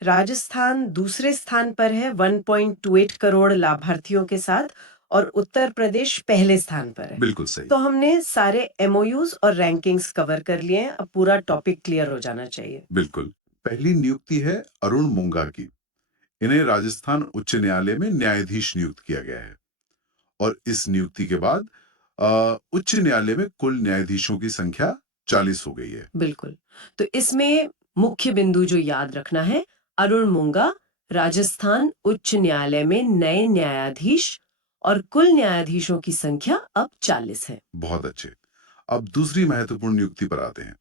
राजस्थान दूसरे स्थान पर है 1.28 करोड़ लाभार्थियों के साथ, और उत्तर प्रदेश पहले स्थान पर है। बिल्कुल सही। तो हमने सारे एमओयूज और रैंकिंग्स कवर कर लिए हैं। अब पूरा टॉपिक क्लियर हो जाना चाहिए। बिल्कुल। पहली नियुक्ति है अरुण मुंगा की। इन्हें राजस्थान उच्च न्यायालय में न्यायाधीश नियुक्त किया गया है और इस नियुक्ति के बाद उच्च न्यायालय में कुल न्यायाधीशों की संख्या 40 हो गई है। बिल्कुल। तो इसमें मुख्य बिंदु जो याद रखना है, अरुण मुंगा राजस्थान उच्च न्यायालय में नए न्यायाधीश, और कुल न्यायाधीशों की संख्या अब 40 है। बहुत अच्छे। अब दूसरी महत्वपूर्ण नियुक्ति पर आते हैं।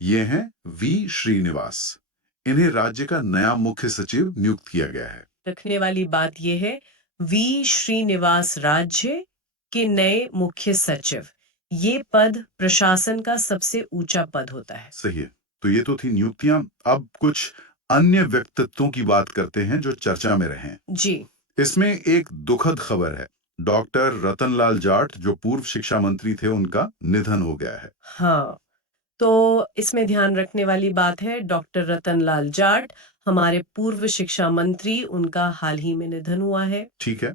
ये हैं वी श्रीनिवास। इन्हें राज्य का नया मुख्य सचिव नियुक्त किया गया है। रखने वाली बात यह है, वी श्रीनिवास राज्य के नए मुख्य सचिव। ये पद प्रशासन का सबसे ऊंचा पद होता है। सही है। तो ये तो थी नियुक्तियां। अब कुछ अन्य व्यक्तित्वों की बात करते हैं जो चर्चा में रहे। जी। इसमें एक दुखद खबर है। डॉक्टर रतनलाल जाट जो पूर्व शिक्षा मंत्री थे, उनका निधन हो गया है। हाँ, तो इसमें ध्यान रखने वाली बात है डॉक्टर रतन लाल जाट, हमारे पूर्व शिक्षा मंत्री, उनका हाल ही में निधन हुआ है। ठीक है।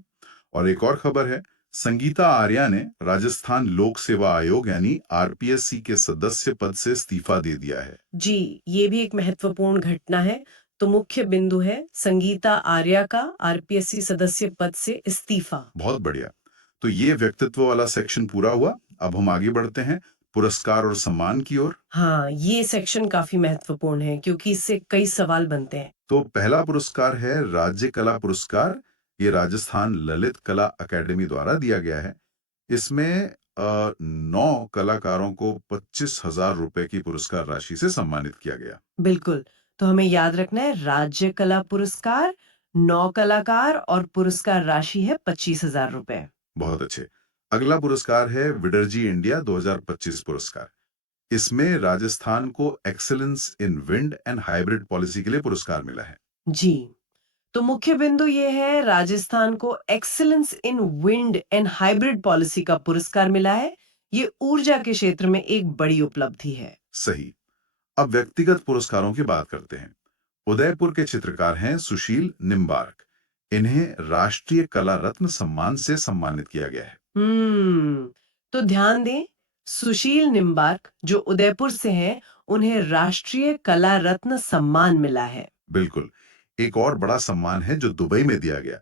और एक और खबर है, संगीता आर्या ने राजस्थान लोक सेवा आयोग यानी आरपीएससी के सदस्य पद से इस्तीफा दे दिया है। जी, ये भी एक महत्वपूर्ण घटना है। तो मुख्य बिंदु है संगीता आर्या का आरपीएससी सदस्य पद से इस्तीफा। बहुत बढ़िया। तो ये व्यक्तित्व वाला सेक्शन पूरा हुआ। अब हम आगे बढ़ते हैं पुरस्कार और सम्मान की ओर। हाँ, ये सेक्शन काफी महत्वपूर्ण है क्योंकि इससे कई सवाल बनते हैं। तो पहला पुरस्कार है राज्य कला पुरस्कार। ये राजस्थान ललित कला अकेडमी द्वारा दिया गया है। इसमें 9 कलाकारों को 25,000 रुपए की पुरस्कार राशि से सम्मानित किया गया। बिल्कुल। तो हमें याद रखना है राज्य कला पुरस्कार, 9 कलाकार और पुरस्कार राशि है 25,000 रुपए। बहुत अच्छे। अगला पुरस्कार है विडरजी इंडिया 2025 पुरस्कार। इसमें राजस्थान को excellence in wind and hybrid policy के लिए पुरस्कार मिला है। जी, तो मुख्य बिंदु ये है राजस्थान को excellence in wind and hybrid policy का पुरस्कार मिला है। ये ऊर्जा के क्षेत्र में एक बड़ी उपलब्धि है। सही। अब व्यक्तिगत पुरस्कारों की बात करते हैं। उदयपुर के चित्रकार हैं सुशील निम्बार्क। इन्हें राष्ट्रीय कला रत्न सम्मान से सम्मानित किया गया है। हम्म, तो ध्यान दें, सुशील निम्बार्क जो उदयपुर से हैं, उन्हें राष्ट्रीय कला रत्न सम्मान मिला है। बिल्कुल। एक और बड़ा सम्मान है जो दुबई में दिया गया।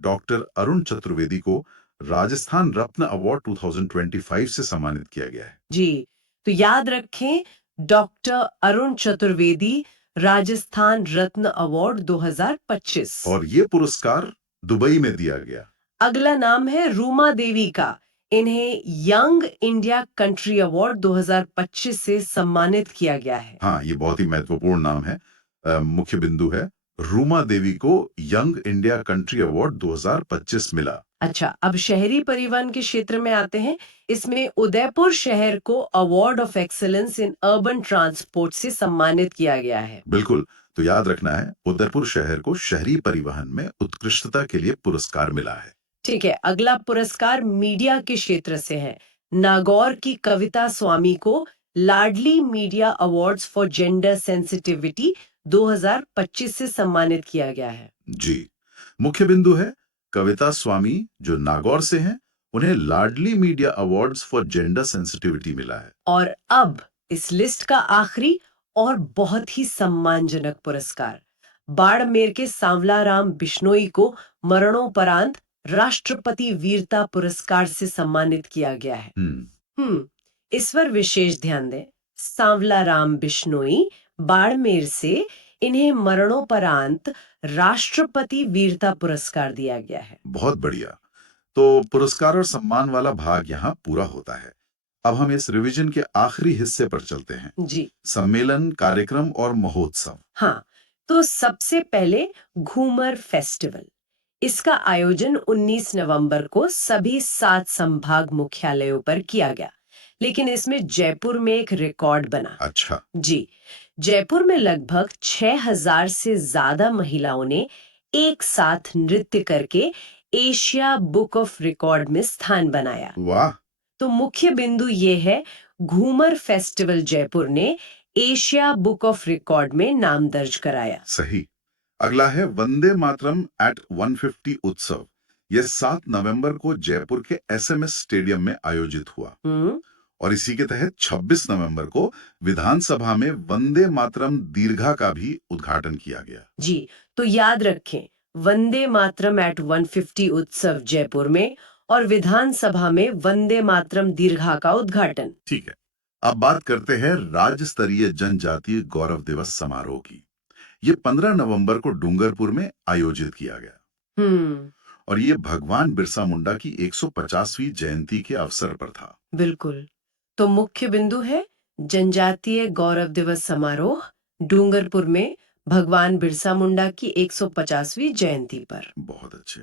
डॉक्टर अरुण चतुर्वेदी को राजस्थान रत्न अवार्ड 2025 से सम्मानित किया गया है। जी, तो याद रखें डॉक्टर अरुण चतुर्वेदी राजस्थान रत्न अवार्ड 2025। और ये पुरस्कार दुबई में दिया गया। अगला नाम है रूमा देवी का। इन्हें यंग इंडिया कंट्री अवार्ड 2025 से सम्मानित किया गया है। हाँ, ये बहुत ही महत्वपूर्ण नाम है। मुख्य बिंदु है रूमा देवी को यंग इंडिया कंट्री अवार्ड 2025 मिला। अच्छा, अब शहरी परिवहन के क्षेत्र में आते हैं। इसमें उदयपुर शहर को award of excellence in urban transport से सम्मानित किया गया है। बिल्कुल। तो याद रखना है उदयपुर शहर को शहरी परिवहन में उत्कृष्टता के लिए पुरस्कार मिला है। ठीक है, अगला पुरस्कार मीडिया के क्षेत्र से है। नागौर की कविता स्वामी को Laadli media awards for gender sensitivity 2025 से सम्मानित किया गया है। जी। मुख्य बिंदु है कविता स्वामी जो नागौर से हैं, उन्हें Laadli media awards for gender sensitivity मिला है। और अब इस लिस्ट का आखिरी और बहुत ही सम्मानजनक पुरस्कार, बाड़मेर के सांवलाराम बिश्नोई को मरणोपरांत राष्ट्रपति वीरता पुरस्कार से सम्मानित किया गया है। इस पर विशेष ध्यान दें। सांवलाराम बिश्नोई, बाड़मेर से, इन्हें मरणोपरांत राष्ट्रपति वीरता पुरस्कार दिया गया है। बहुत बढ़िया। तो पुरस्कार और सम्मान वाला भाग यहाँ पूरा होता है। अब हम इस रिवीजन के आखिरी हिस्से पर चलते हैं। जी, सम्मेलन, कार्यक्रम और महोत्सव। हाँ, तो सबसे पहले घूमर फेस्टिवल। इसका आयोजन 19 नवंबर को सभी 7 संभाग मुख्यालयों पर किया गया, लेकिन इसमें जयपुर में एक रिकॉर्ड बना। अच्छा। जी, जयपुर में लगभग 6,000 से ज्यादा महिलाओं ने एक साथ नृत्य करके एशिया बुक ऑफ रिकॉर्ड में स्थान बनाया। वाह। तो मुख्य बिंदु ये है, घूमर फेस्टिवल जयपुर ने एशिया बुक ऑफ रिकॉर्ड में नाम दर्ज कराया। सही। अगला है वंदे मातरम एट 150 उत्सव। यह 7 नवंबर को जयपुर के एसएमएस स्टेडियम में आयोजित हुआ। और इसी के तहत 26 नवंबर को विधानसभा में वंदे मातरम दीर्घा का भी उद्घाटन किया गया। जी, तो याद रखें वंदे मातरम एट 150 उत्सव जयपुर में और विधानसभा में वंदे मातरम दीर्घा का उद्घाटन। ठीक है। अब बात करते हैं राज्य स्तरीय जनजातीय गौरव दिवस समारोह की। ये 15 नवंबर को डूंगरपुर में आयोजित किया गया और ये भगवान बिरसा मुंडा की 150वीं जयंती के अवसर पर था। बिल्कुल। तो मुख्य बिंदु है जनजातीय गौरव दिवस समारोह डूंगरपुर में भगवान बिरसा मुंडा की 150वीं जयंती पर। बहुत अच्छे।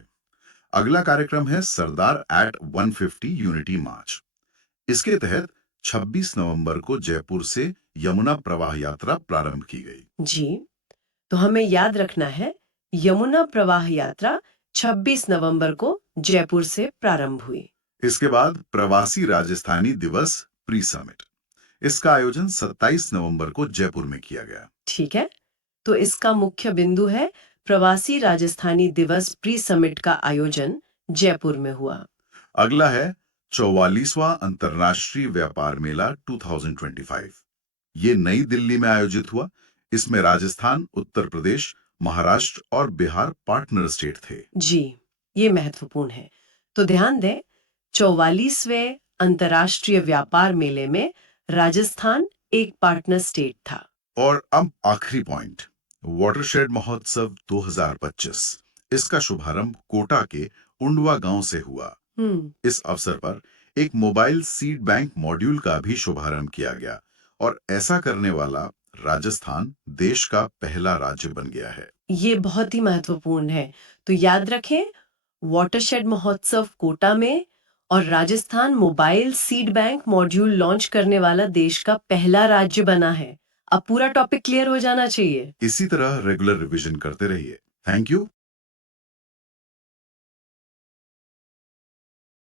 अगला कार्यक्रम है सरदार एट 150 यूनिटी मार्च। इसके तहत 26 नवंबर को जयपुर से यमुना प्रवाह यात्रा प्रारंभ की गई। जी, तो हमें याद रखना है यमुना प्रवाह यात्रा 26 नवंबर को जयपुर से प्रारंभ हुई। इसके बाद प्रवासी राजस्थानी दिवस प्री समिट। इसका आयोजन 27 नवंबर को जयपुर में किया गया। ठीक है, तो इसका मुख्य बिंदु है प्रवासी राजस्थानी दिवस प्री समिट का आयोजन जयपुर में हुआ। अगला है 44वां अंतर्राष्ट्रीय व्यापार मेला 2025। ये नई दिल्ली में आयोजित हुआ। इसमें राजस्थान, उत्तर प्रदेश, महाराष्ट्र और बिहार पार्टनर स्टेट थे। जी, ये महत्वपूर्ण है। तो ध्यान दें, 44वें अंतर्राष्ट्रीय व्यापार मेले में राजस्थान एक पार्टनर स्टेट था। और अब आखिरी पॉइंट, वाटरशेड महोत्सव 2025। इसका शुभारंभ कोटा के उंडवा गांव से हुआ। इस अवसर पर एक मोबाइल सीड बैंक मॉड्यूल का भी शुभारंभ किया गया और ऐसा करने वाला राजस्थान देश का पहला राज्य बन गया है। ये बहुत ही महत्वपूर्ण है। तो याद रखें, वाटरशेड महोत्सव कोटा में और Rajasthan mobile seed bank module launch करने वाला देश का पहला राज्य बना है। अब पूरा टॉपिक क्लियर हो जाना चाहिए। इसी तरह रेगुलर रिवीजन करते रहिए। Thank you.